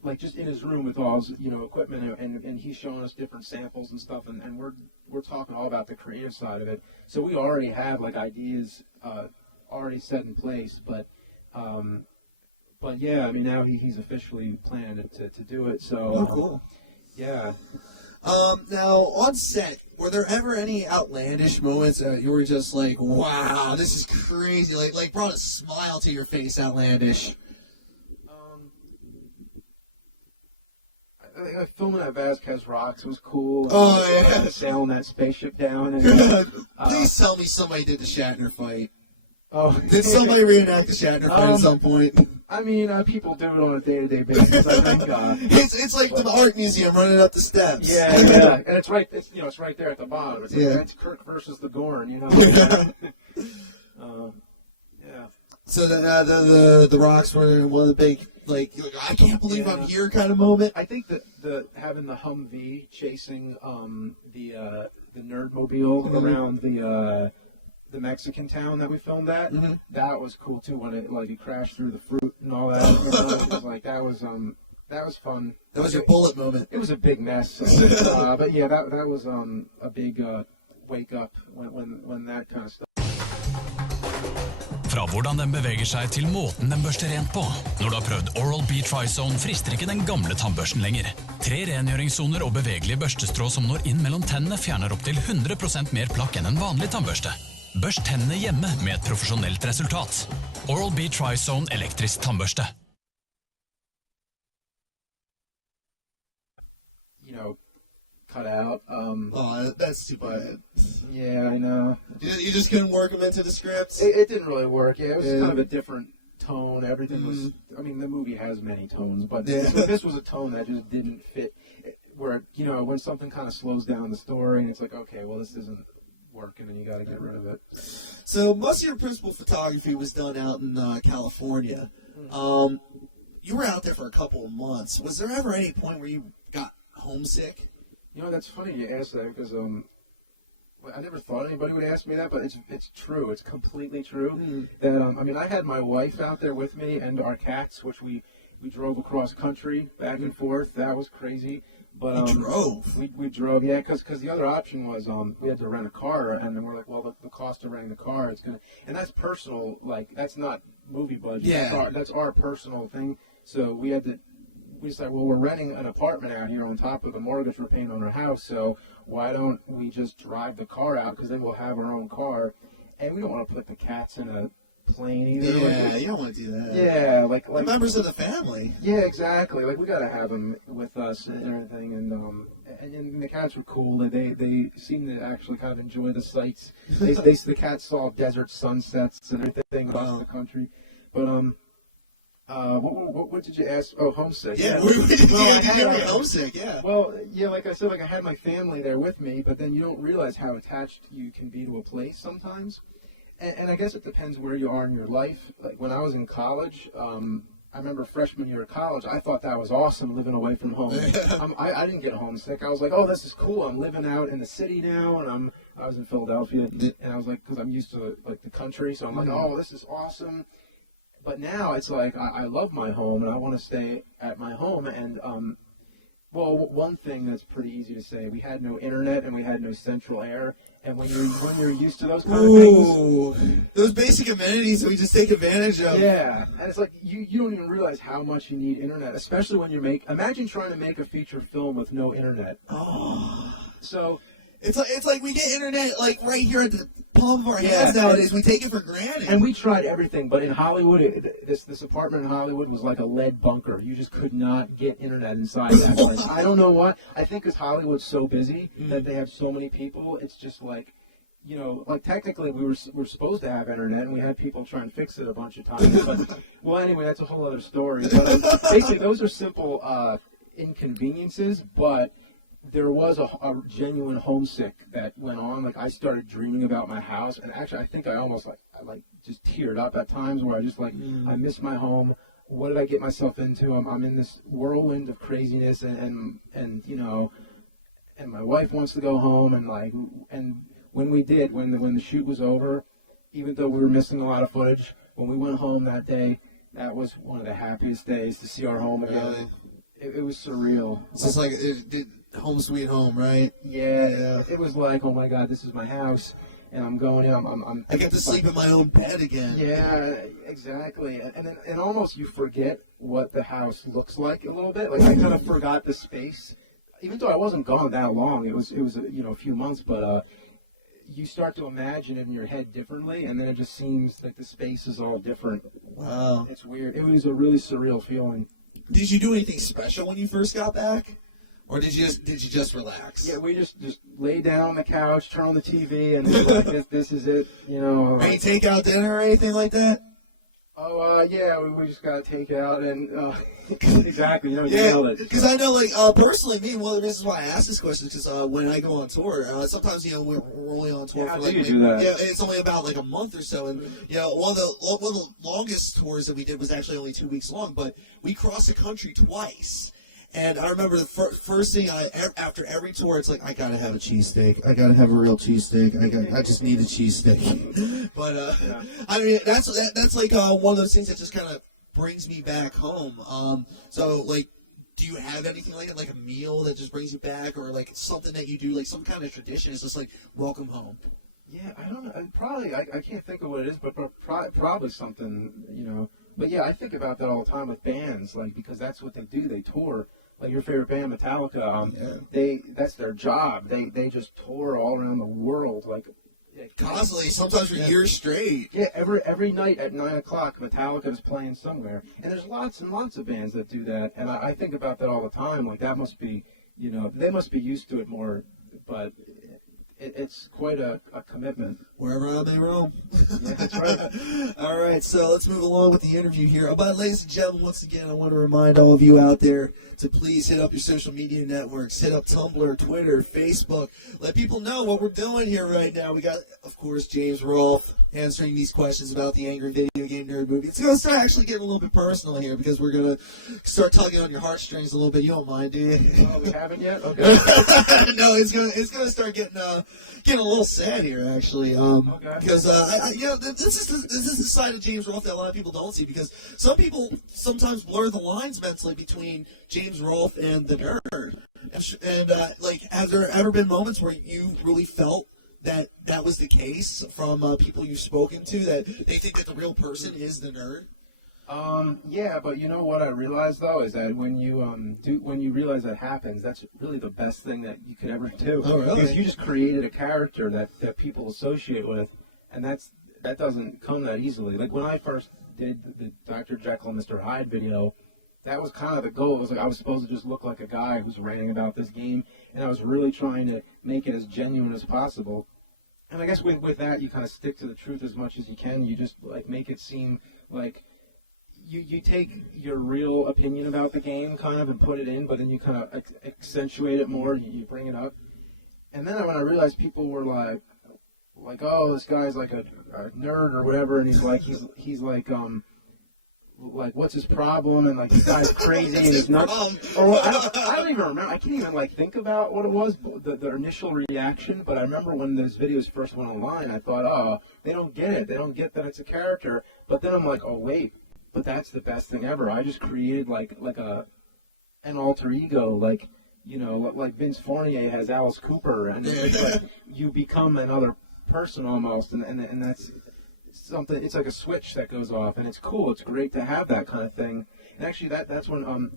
like just in his room with all his equipment, and he's showing us different samples and stuff, and we're talking all about the creative side of it. So we already have like ideas already set in place, but yeah, I mean now he's officially planning to do it. So cool. Yeah. Now, on set, were there ever any outlandish moments that you were just like, wow, this is crazy, like brought a smile to your face, outlandish? I filming at Vasquez Rocks was cool. Oh, yeah. Sailing that spaceship down. And, Please tell me somebody did the Shatner fight. Oh, did somebody reenact the Shatner fight at some point? I mean, people do it on a day-to-day basis. I think it's like the art museum running up the steps. Yeah, and it's right. It's right there at the bottom. It's like, that's Kirk versus the Gorn. Yeah. So the rocks were one of the big, like, I can't believe I'm here kind of moment. I think that having the Humvee chasing the Nerdmobile around the Mexican town that we filmed at, that was cool too. When it crashed through the fruit and all that, it was like that was fun. That was your bullet moment. It was a big mess, but yeah, that was a big wake up when that kind of stuff. Fra hvordan den beveger seg til måten den børster rent på. Når du har prøvd Oral-B Tri-Zone frister ikke den gamle tannbørsten lenger. 3 rengjøringssoner og bevegelige børstestrå som når inn mellom tennene fjerner opp til 100% mer plakk enn en vanlig tannbørste. Børst tennene hjemme med et profesjonelt resultat. Oral-B Tri-Zone elektrisk tannbørste. Cut out. That's too bad. Yeah, I know. You just couldn't work them into the scripts? It didn't really work. Yeah, it was kind of a different tone. Everything was. I mean, the movie has many tones, but this was a tone that just didn't fit. Where when something kind of slows down the story, and it's like, okay, well, this isn't working, and you got to get rid of it. So most of your principal photography was done out in California. You were out there for a couple of months. Was there ever any point where you got homesick? That's funny you ask that because I never thought anybody would ask me that, but it's true. It's completely true. That I mean, I had my wife out there with me and our cats, which we drove across country back and forth. That was crazy. But you drove. We drove, yeah, because the other option was we had to rent a car, and then we're like, well, the cost of renting the car is and that's personal. Like that's not movie budget. Yeah. That's our personal thing. So we decided, well, we're renting an apartment out here on top of the mortgage we're paying on our house, so why don't we just drive the car out, because then we'll have our own car, and we don't want to put the cats in a plane either. Yeah, you don't want to do that. Yeah, like members of the family. Yeah, exactly. Like, we got to have them with us and everything, and the cats were cool. They seemed to actually kind of enjoy the sights. The cats saw desert sunsets and everything across the country, but what did you ask? Oh, homesick. Yeah, homesick, yeah. Well, yeah, like I said, I had my family there with me, but then you don't realize how attached you can be to a place sometimes. And I guess it depends where you are in your life. Like when I was in college, I remember freshman year of college, I thought that was awesome, living away from home. I didn't get homesick. I was like, oh, this is cool. I'm living out in the city now, and I was in Philadelphia, and I was like, because I'm used to like the country, so I'm like, oh, this is awesome. But now it's like I love my home and I want to stay at my home. And well, one thing that's pretty easy to say: we had no internet and we had no central air. And when you're used to those kind of things, those basic amenities that we just take advantage of. Yeah, and it's like you don't even realize how much you need internet, especially when imagine trying to make a feature film with no internet. Oh. So. It's like we get internet like right here at the palm of our hands nowadays. We take it for granted. And we tried everything, but in Hollywood, this apartment in Hollywood was like a lead bunker. You just could not get internet inside that place. I don't know why. I think because Hollywood's so busy that they have so many people. It's just like, like technically we were supposed to have internet, and we had people try and fix it a bunch of times. But well, anyway, that's a whole other story. But basically, those are simple inconveniences, but there was a genuine homesick that went on. Like, I started dreaming about my house, and actually, I think I almost I just teared up at times where I just I miss my home. What did I get myself into? I'm in this whirlwind of craziness, and you know, and my wife wants to go home, and when we did, when the shoot was over, even though we were missing a lot of footage, when we went home that day, that was one of the happiest days to see our home again. It was surreal. It's just like home sweet home, right? Yeah, it was like, oh my God, this is my house, and I'm going in. I get to sleep in my own bed again. Yeah, exactly. And almost you forget what the house looks like a little bit. Like, I kind of forgot the space, even though I wasn't gone that long. It was a few months, but you start to imagine it in your head differently, and then it just seems like the space is all different. Wow, it's weird. It was a really surreal feeling. Did you do anything special when you first got back? Or did you just relax? Yeah, we just lay down on the couch, turn on the TV, and like, this is it, you know. Any takeout dinner or anything like that? Oh, yeah, we just got to take out and exactly, you know, you nailed it. Because I know, like, personally, me, one of the reasons why I ask this question is because when I go on tour, sometimes, you know, we're only on tour for, like, you do that? Yeah, it's only about, like, a month or so. And, you know, one of the longest tours that we did was actually only 2 weeks long, but we crossed the country twice. And I remember the first thing after every tour, it's like, I gotta have a cheesesteak. I gotta have a real cheesesteak. I just need a cheesesteak. But I mean, that's like one of those things that just kind of brings me back home. So like, do you have anything like that, like a meal that just brings you back, or like something that you do, like some kind of tradition? It's just like welcome home. Yeah, I don't know. Probably I can't think of what it is, but probably something, you know. But yeah, I think about that all the time with bands, like, because that's what they do. They tour. Like your favorite band, Metallica, that's their job. They just tour all around the world, like constantly, sometimes for years straight. Yeah, every night at 9 o'clock, Metallica is playing somewhere, and there's lots and lots of bands that do that. And I think about that all the time. Like, that must be, you know, they must be used to it more, but it's quite a commitment. Wherever I may roam. Yeah, that's right. All right, so let's move along with the interview here. But ladies and gentlemen, once again, I want to remind all of you out there to please hit up your social media networks. Hit up Tumblr, Twitter, Facebook. Let people know what we're doing here right now. We got, of course, James Rolfe answering these questions about the Angry Video Game Nerd movie. It's going to start actually getting a little bit personal here because we're going to start tugging on your heartstrings a little bit. You don't mind, do you? Oh, we haven't yet? Okay. No, it's going to start getting a little sad here, actually. Because you know, this is the side of James Rolfe that a lot of people don't see, because some people sometimes blur the lines mentally between James Rolfe and the nerd. And like, have there ever been moments where you really felt that was the case from people you've spoken to, that they think that the real person is the nerd? Yeah, but you know what I realized, though, is that when you realize that happens, that's really the best thing that you could ever do. Oh, really? Because you just created a character that people associate with, and that doesn't come that easily. Like, when I first did the Dr. Jekyll and Mr. Hyde video, that was kind of the goal. It was like I was supposed to just look like a guy who's ranting about this game, and I was really trying to make it as genuine as possible. And I guess with that, you kind of stick to the truth as much as you can. You just, like, make it seem like you take your real opinion about the game kind of and put it in, but then you kind of accentuate it more. You bring it up. And then when I realized people were like, oh, this guy's like a nerd or whatever, and he's like what's his problem, and like, this guy's crazy and he's nuts. Or I don't even remember. I can't even like think about what it was, the initial reaction. But I remember when those videos first went online, I thought, oh, they don't get it. They don't get that it's a character. But then I'm like, oh wait, but that's the best thing ever. I just created like an alter ego, like, you know, like Vince Fournier has Alice Cooper, and it's like you become another person almost, and that's something. It's like a switch that goes off, and it's cool. It's great to have that kind of thing. And actually, that's when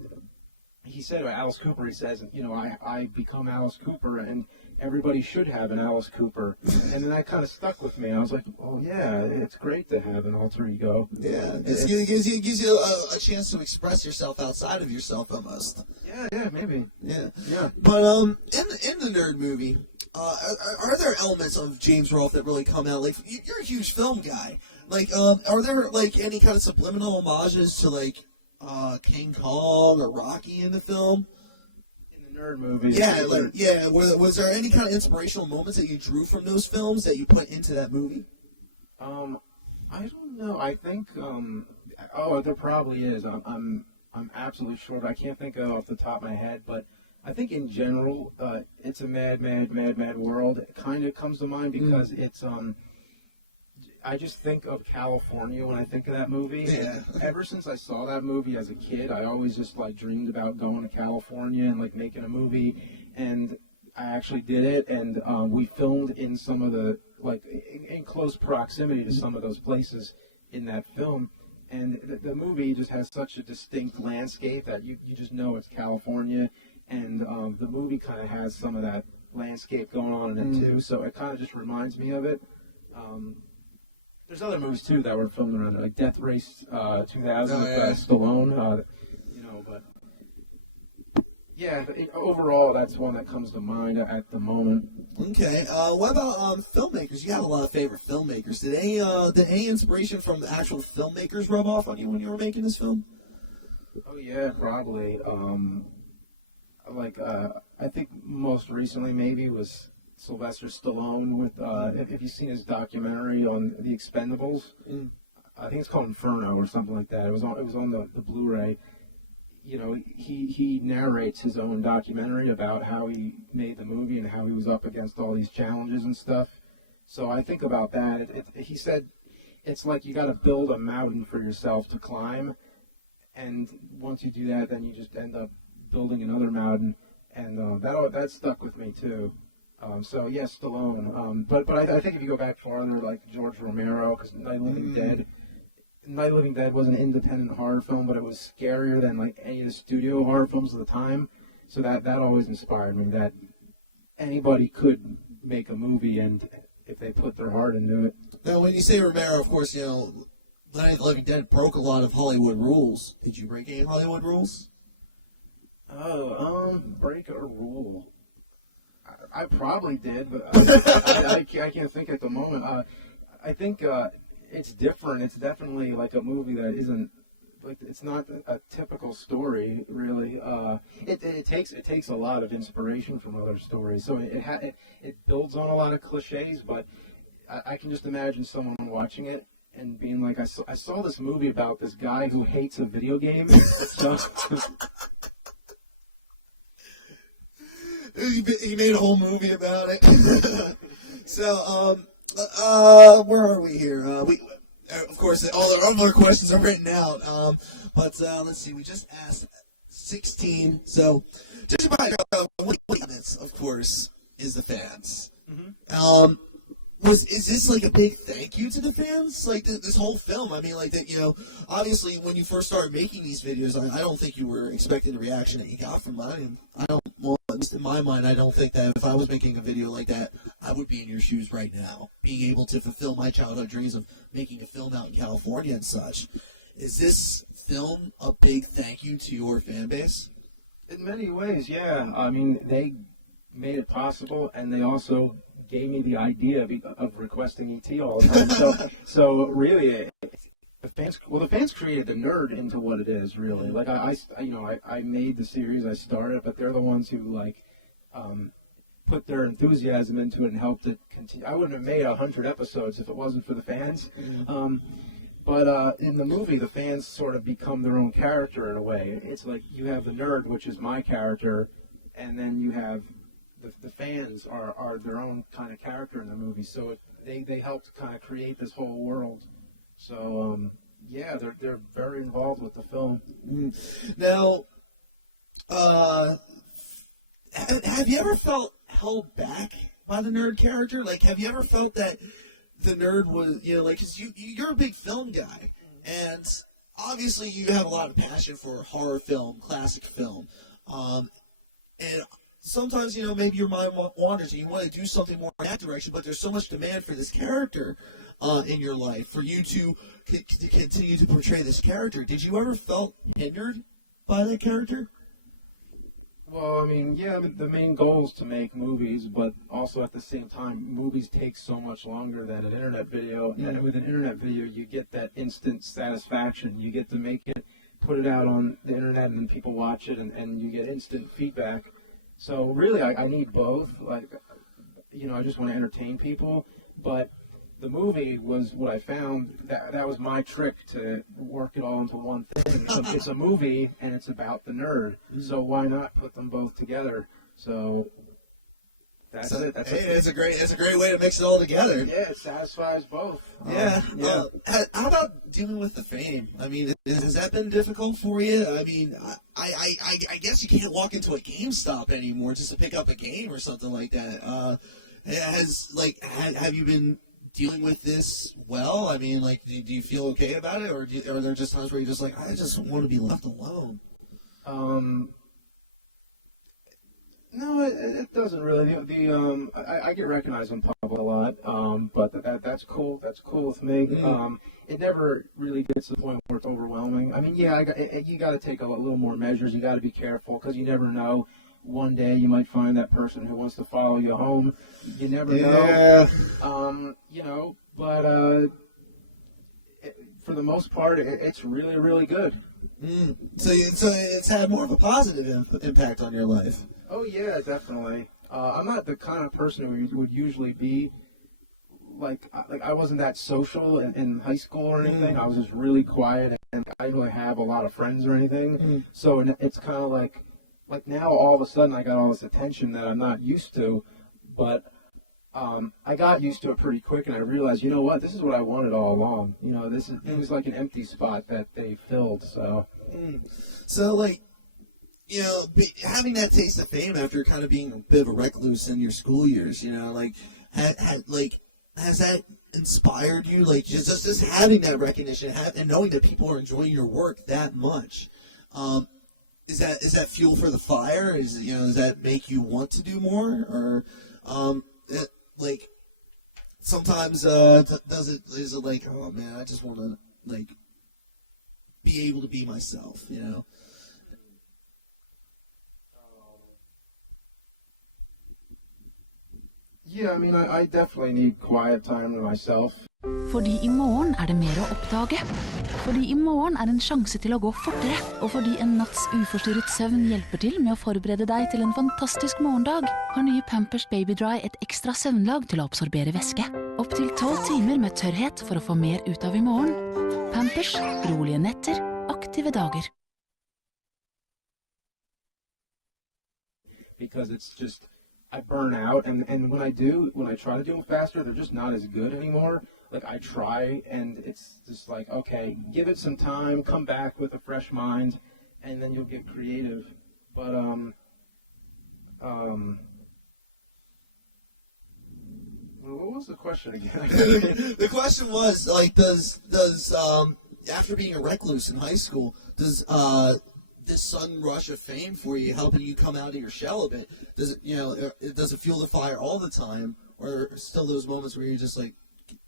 he said about Alice Cooper. He says, you know, I become Alice Cooper, and everybody should have an Alice Cooper. And then that kind of stuck with me. I was like, oh yeah, it's great to have an alter ego. Yeah, it gives you a chance to express yourself outside of yourself, almost. Yeah, maybe. Yeah. Yeah. But in the nerd movie, are there elements of James Rolfe that really come out? Like, you're a huge film guy. Like, are there like any kind of subliminal homages to like King Kong or Rocky in the film? In the nerd movies. Yeah, Was there any kind of inspirational moments that you drew from those films that you put into that movie? I don't know. I think there probably is. I'm absolutely sure, but I can't think of it off the top of my head. But I think in general, it's a mad world. It kind of comes to mind because it's I just think of California when I think of that movie. Yeah. Ever since I saw that movie as a kid, I always just dreamed about going to California and making a movie. And I actually did it, and we filmed in some of the in close proximity to some of those places in that film. And the movie just has such a distinct landscape that you just know it's California. And the movie kind of has some of that landscape going on in it too, so it kind of just reminds me of it. There's other movies too that were filmed around it, like Death Race 2000 with Stallone. But yeah, overall that's one that comes to mind at the moment. Okay. What about filmmakers? You have a lot of favorite filmmakers. Did any inspiration from the actual filmmakers rub off on you when you were making this film? Oh yeah, probably. I think most recently maybe was Sylvester Stallone with, if you've seen his documentary on The Expendables, I think it's called Inferno or something like that. It was on the Blu-ray. He narrates his own documentary about how he made the movie and how he was up against all these challenges and stuff. So I think about that. He said it's like you got to build a mountain for yourself to climb, and once you do that, then you just end up building another mountain, and that stuck with me too. So yes, Stallone. But I think if you go back farther, like George Romero, because Night of the Living Dead was an independent horror film, but it was scarier than any of the studio horror films of the time. So that always inspired me, that anybody could make a movie, and if they put their heart into it. Now, when you say Romero, of course, Night of the Living Dead broke a lot of Hollywood rules. Did you break any Hollywood rules? Break a rule. I probably did, but I can't think at the moment. I think it's different. It's definitely a movie that isn't it's not a typical story, really. It takes a lot of inspiration from other stories, so it builds on a lot of cliches. But I can just imagine someone watching it and being like, I saw this movie about this guy who hates a video game. He made a whole movie about it. So, where are we here? Of course, all the other questions are written out. But let's see. We just asked 16. So, just about what of course, is the fans. Mm-hmm. Is this a big thank you to the fans? This whole film. I mean, obviously when you first started making these videos, I don't think you were expecting the reaction that you got from mine. In my mind, I don't think that if I was making a video like that, I would be in your shoes right now, being able to fulfill my childhood dreams of making a film out in California and such. Is this film a big thank you to your fan base? In many ways, yeah. I mean, they made it possible, and they also gave me the idea of requesting ET all the time. So really, the fans created the nerd into what it is, really. I made the series, I started, but they're the ones who put their enthusiasm into it and helped it continue. I wouldn't have made 100 episodes if it wasn't for the fans. But in the movie, the fans sort of become their own character in a way. It's like you have the nerd, which is my character, and then you have the fans are their own kind of character in the movie. So they helped kind of create this whole world. So, yeah, they're very involved with the film. Now, have you ever felt held back by the nerd character? Have you ever felt that the nerd was, because you're a big film guy, and obviously you have a lot of passion for horror film, classic film, and sometimes, maybe your mind wanders and you want to do something more in that direction, but there's so much demand for this character in your life for you to continue to portray this character. Did you ever felt hindered by that character? Well, I mean, yeah, the main goal is to make movies, but also at the same time, movies take so much longer than an internet video. Mm-hmm. And with an internet video, you get that instant satisfaction. You get to make it, put it out on the internet, and then people watch it, and you get instant feedback. So really, I need both. Like, I just want to entertain people, but the movie was what I found. That was my trick to work it all into one thing. It's a movie, and it's about the nerd. So why not put them both together? So that's it. It's a great way to mix it all together. Yeah, it satisfies both. Yeah. Yeah. How about dealing with the fame? I mean, has that been difficult for you? I mean, I guess you can't walk into a GameStop anymore just to pick up a game or something like that. Have you been dealing with this well? I mean, like, do you feel okay about it, or are there just times where you're just like, I just want to be left alone? No, it doesn't really. I get recognized in public a lot, but that's cool. That's cool with me. It never really gets to the point where it's overwhelming. I mean, yeah, you got to take a little more measures. You got to be careful because you never know. One day you might find that person who wants to follow you home. You never know. But for the most part, it's really, really good. So it's had more of a positive impact on your life. Oh yeah, definitely. I'm not the kind of person who would usually be like I wasn't that social in high school or anything. I was just really quiet, and I didn't really have a lot of friends or anything. So it's kind of like now all of a sudden I got all this attention that I'm not used to, but I got used to it pretty quick, and I realized, you know what, this is what I wanted all along. It was like an empty spot that they filled. So like, having that taste of fame after kind of being a bit of a recluse in your school years, has that inspired you? Like just having that recognition and knowing that people are enjoying your work that much. Is that fuel for the fire? Does that make you want to do more? Or sometimes is it like, oh man, I just want to be able to be myself, Yeah, I mean, I definitely need quiet time to myself. Fordi i morgen det mer å oppdage. Fordi i morgen en sjanse til å gå fortere. Og fordi en natts uforstyrret søvn hjelper til med å forberede deg til en fantastisk morgendag, har nye Pampers Baby Dry et ekstra søvnlag til å absorbere væske. Opp til 12 timer med tørrhet for å få mer ut av i morgen. Pampers, rolige netter, aktive dager. Because it's just, I burn out, and when I try to do them faster, they're just not as good anymore. Like, I try, and it's just like, okay, give it some time, come back with a fresh mind, and then you'll get creative. But, what was the question again? The question was, like, does after being a recluse in high school, does this sudden rush of fame for you helping you come out of your shell a bit? Does it fuel the fire all the time, or still those moments where you're just like,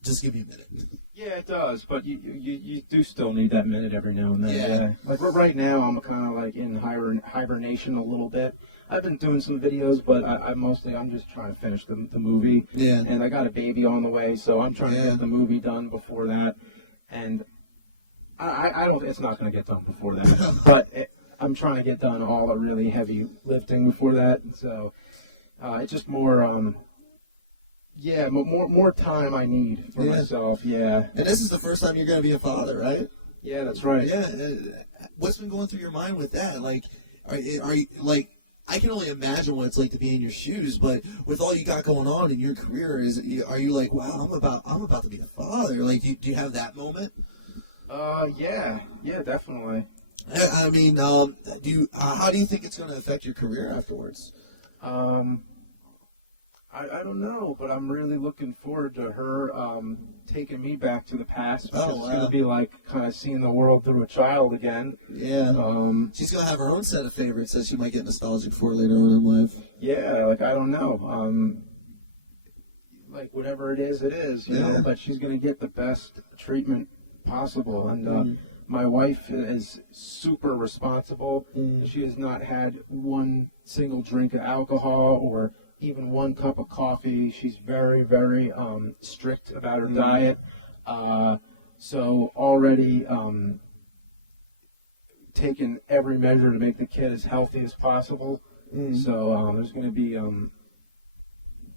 just give me a minute? Yeah, it does, but you do still need that minute every now and then. Yeah. Like right now, I'm kind of like in hibernation a little bit. I've been doing some videos, but I'm just trying to finish the movie. Yeah. And I got a baby on the way, so I'm trying to get the movie done before that. And I don't. It's not going to get done before that, but I'm trying to get done all the really heavy lifting before that. So it's just more. More time I need for myself. Yeah. And this is the first time you're going to be a father, right? Yeah, that's right. Yeah. What's been going through your mind with that? Like, are you like? I can only imagine what it's like to be in your shoes, but with all you got going on in your career, are you like, wow, I'm about to be a father? Like, do you have that moment? Yeah, definitely. I mean, how do you think it's going to affect your career afterwards? I don't know, but I'm really looking forward to her taking me back to the past, because it's going to be like kind of seeing the world through a child again. Yeah. She's going to have her own set of favorites that she might get nostalgic for later on in life. Yeah, like, I don't know. Like, whatever it is, you know, but she's going to get the best treatment possible. And my wife is super responsible. She has not had one single drink of alcohol or even one cup of coffee. She's very, very strict about her diet. So already taken every measure to make the kid as healthy as possible. So there's going to be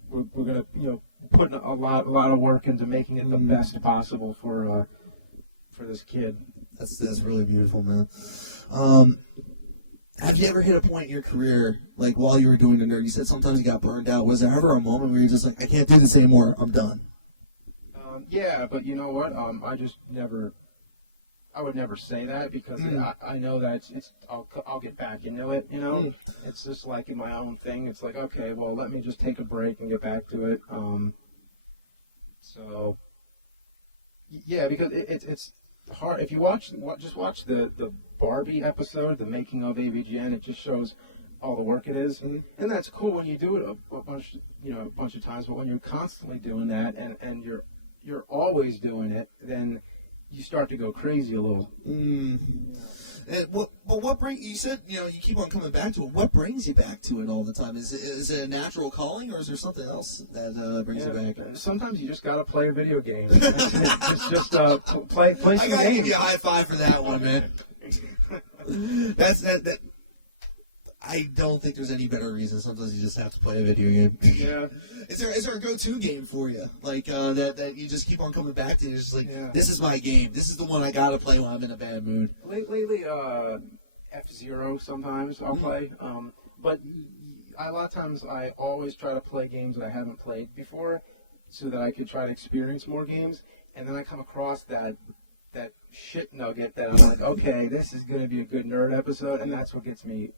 we're going to put a lot of work into making it the best possible for this kid. That's really beautiful, man. Have you ever hit a point in your career, like while you were doing the nerd, you said sometimes you got burned out. Was there ever a moment where you're just like, I can't do this anymore, I'm done? Yeah, but you know what? I would never say that because I know that I'll get back into it, It's just like in my own thing. It's like, okay, well, let me just take a break and get back to it. So, yeah, because it's hard. If you watch the Barbie episode, the making of AVGN, it just shows all the work it is, and that's cool when you do it a bunch of times. But when you're constantly doing that, and you're always doing it, then you start to go crazy a little. But what brings you said you keep on coming back to it. What brings you back to it all the time? Is it a natural calling, or is there something else that brings you back? Sometimes you just gotta play a video game. It's just play some games. I gotta give you a high five for that one, man. That. I don't think there's any better reason. Sometimes you just have to play a video game. Yeah. Is there a go-to game for you, like that you just keep on coming back to? You're just like, this is my game. This is the one I gotta play when I'm in a bad mood. Lately, F-Zero sometimes I'll play. But a lot of times I always try to play games that I haven't played before, so that I could try to experience more games. And then I come across that shit nugget that I'm like, okay, this is going to be a good nerd episode, and that's what gets me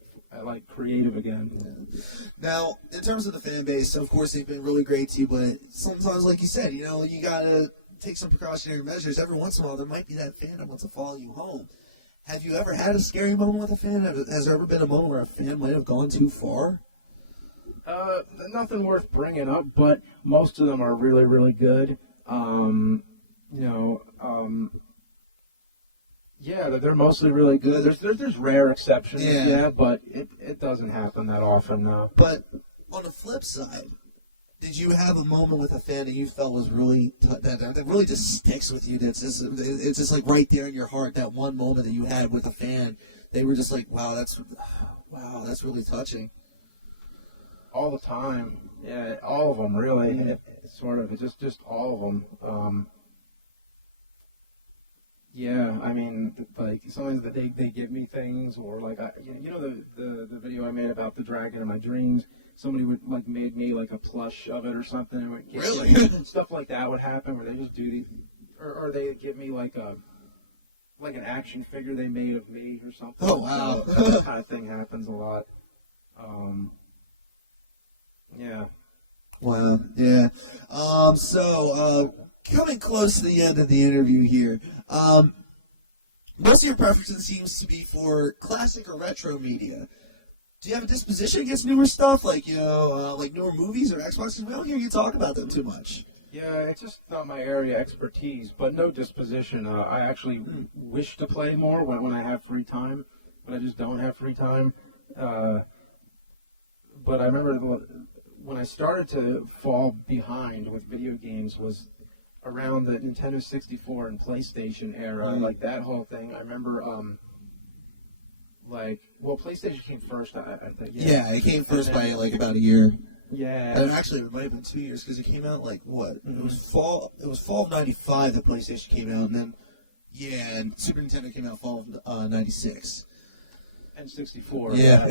creative again. Now, in terms of the fan base, of course they've been really great to you, but sometimes, like you said, you gotta take some precautionary measures. Every once in a while, there might be that fan that wants to follow you home. Have you ever had a scary moment with a fan? Has there ever been a moment where a fan might have gone too far? Nothing worth bringing up, but most of them are really, really good. Yeah, they're mostly really good. There's rare exceptions, but it doesn't happen that often now. But on the flip side, did you have a moment with a fan that you felt was really that really just sticks with you? It's just like right there in your heart. That one moment that you had with a fan, they were just like, wow, that's really touching. All the time, yeah, all of them really. It's just all of them. Yeah, I mean, like sometimes they give me things, or like the video I made about the dragon in my dreams. Somebody would made me like a plush of it or something. And would get, really? Stuff like that would happen where they just do these, or they give me like an action figure they made of me or something. Oh wow, so that kind of thing happens a lot. Yeah. Wow. Yeah. Coming close to the end of the interview here, most of your preferences seems to be for classic or retro media. Do you have a disposition against newer stuff, like newer movies or Xboxes? We don't hear you talk about them too much. Yeah, it's just not my area of expertise, but no disposition. I actually wish to play more when I have free time, but I just don't have free time. But I remember when I started to fall behind with video games was around the Nintendo 64 and PlayStation era, like that whole thing. I remember, PlayStation came first, I think. Yeah, it came first by about a year. Yeah. And actually, it might have been 2 years because it came out It was fall of '95 that PlayStation came out, and then and Super Nintendo came out fall of '96. And 64. Yeah.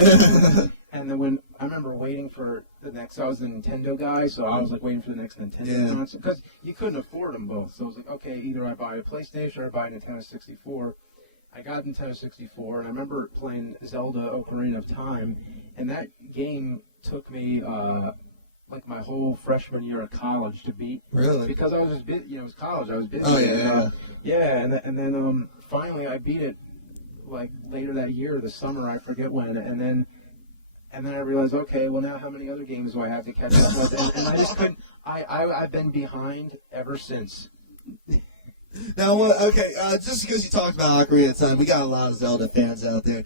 And then when I remember waiting for the next, I was a Nintendo guy, so I was waiting for the next Nintendo console because you couldn't afford them both. So I was like, okay, either I buy a PlayStation or I buy a Nintendo 64. I got Nintendo 64, and I remember playing Zelda: Ocarina of Time, and that game took me my whole freshman year of college to beat. Really? Because I was just busy. It was college. I was busy. Oh yeah. And then finally I beat it. Later that year, the summer, I forget when, and then I realized, okay, well now how many other games do I have to catch up with? And I just couldn't. I've been behind ever since. Now, just because you talked about Ocarina of Time, we got a lot of Zelda fans out there.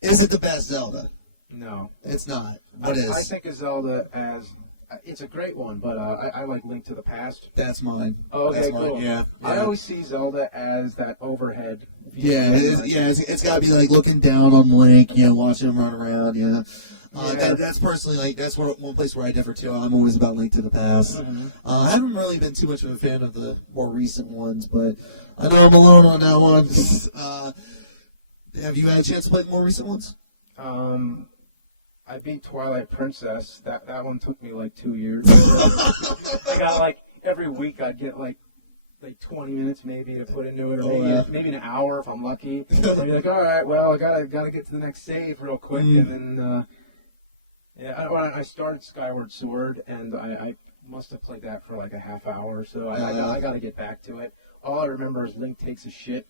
Is it the best Zelda? No, it's not. What is? I think of Zelda as. It's a great one, but I like Link to the Past. That's mine. Oh, okay, That's cool. mine. Yeah. I always see Zelda as that overhead view. Yeah, it's got to be looking down on Link, watching him run around, That's personally that's one place where I differ too. I'm always about Link to the Past. I haven't really been too much of a fan of the more recent ones, but I know I'm alone on that one. Have you had a chance to play the more recent ones? I beat Twilight Princess. That one took me like 2 years. I got like every week I'd get like 20 minutes maybe to put into it, or maybe an hour if I'm lucky. I'd be like, all right, well I gotta get to the next save real quick, and then I started Skyward Sword, and I must have played that for like a half hour, so I gotta get back to it. All I remember is Link takes a shit.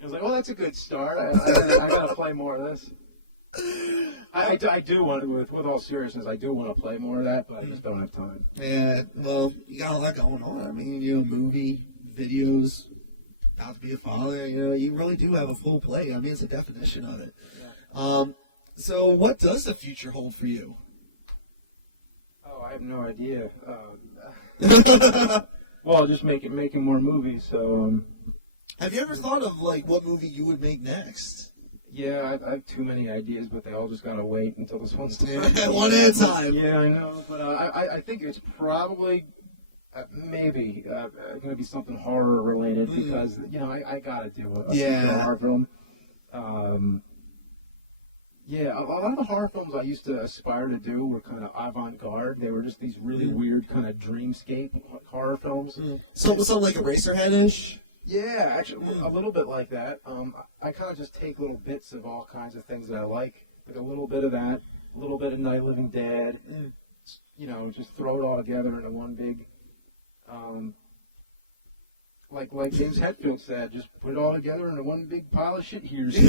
I was like, well, that's a good start. I gotta play more of this. I do want to, with all seriousness, I do want to play more of that, but I just don't have time. Yeah, well, you got a lot going on. I mean, movie, videos, about to be a father. You really do have a full plate. I mean, it's a definition of it. Yeah. So, what does the future hold for you? Oh, I have no idea. Well, just making more movies. So. Have you ever thought of what movie you would make next? Yeah, I have too many ideas, but they all just gotta wait until this one's done. One at a time. Yeah, I know, but I think it's probably maybe going to be something horror related, because I gotta do a horror film. A lot of the horror films I used to aspire to do were kind of avant-garde. They were just these really weird kind of dreamscape horror films. So like Eraserhead-ish? Yeah, actually, a little bit like that. I kind of just take little bits of all kinds of things that I like a little bit of that, a little bit of Night Living Dead, just throw it all together into one big, like James Hetfield said, just put it all together into one big pile of shit here. So,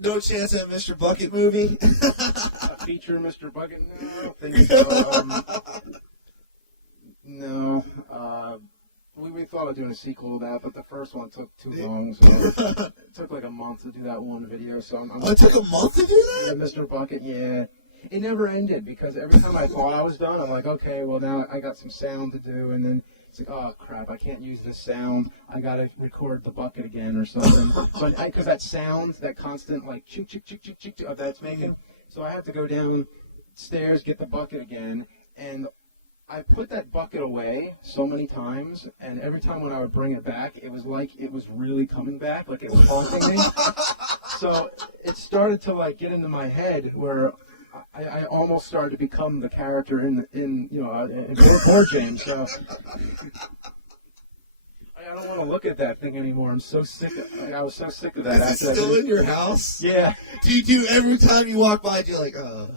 no chance at a Mr. Bucket movie? A feature Mr. Bucket? No, I don't think so. No, we thought of doing a sequel to that, but the first one took too long, so it took like a month to do that one video. So it took a month to do that? Yeah, Mr. Bucket, yeah. It never ended, because every time I thought I was done, I'm like, okay, well now I got some sound to do, and then it's like, oh crap, I can't use this sound. I gotta record the bucket again or something. Because that sound, that constant like chick chick chick chick chick that's making, so I had to go downstairs, get the bucket again, and I put that bucket away so many times, and every time when I would bring it back, it was like it was really coming back, like it was haunting me. So it started to get into my head, where I almost started to become the character in Board James. So I don't want to look at that thing anymore. I'm so sick of. I was so sick of that. Is it still in your house? Yeah. Do you do every time you walk by? Do you like, oh?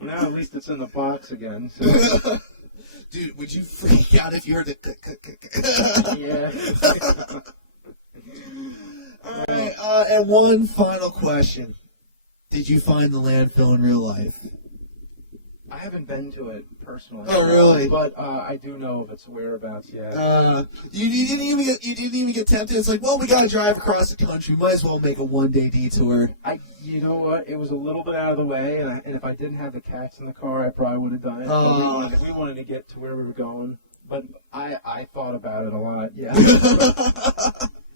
Well, now at least it's in the box again. So. Dude, would you freak out if you heard the? Yeah. All right. And one final question: did you find the landfill in real life? I haven't been to it personally. Oh, really? But I do know of its whereabouts. Yeah. You didn't even get tempted. It's like, well, we gotta drive across the country. Might as well make a one-day detour. You know what? It was a little bit out of the way, and if I didn't have the cats in the car, I probably would have done it. But we wanted to get to where we were going. But I thought about it a lot. Yeah.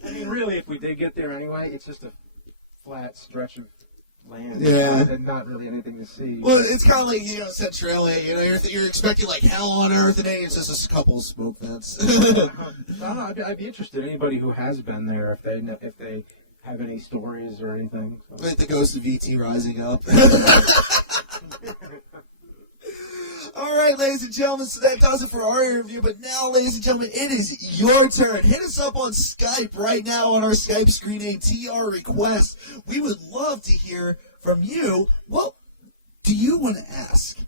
I mean, really, if we did get there anyway, it's just a flat stretch of land. Yeah. And not really anything to see. Well, it's kind of like, Centralia, you're expecting like hell on earth, and then it's just a couple of smoke vents. I'd be interested in anybody who has been there, if they have any stories or anything. So. Like the ghost of E.T. rising up. All right, ladies and gentlemen, so that does it for our interview. But now, ladies and gentlemen, it is your turn. Hit us up on Skype right now on our Skype screen name, TR Request. We would love to hear from you. What do you want to ask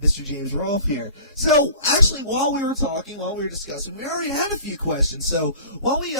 Mr. James Rolfe here? So, actually, while we were discussing, we already had a few questions. So, while we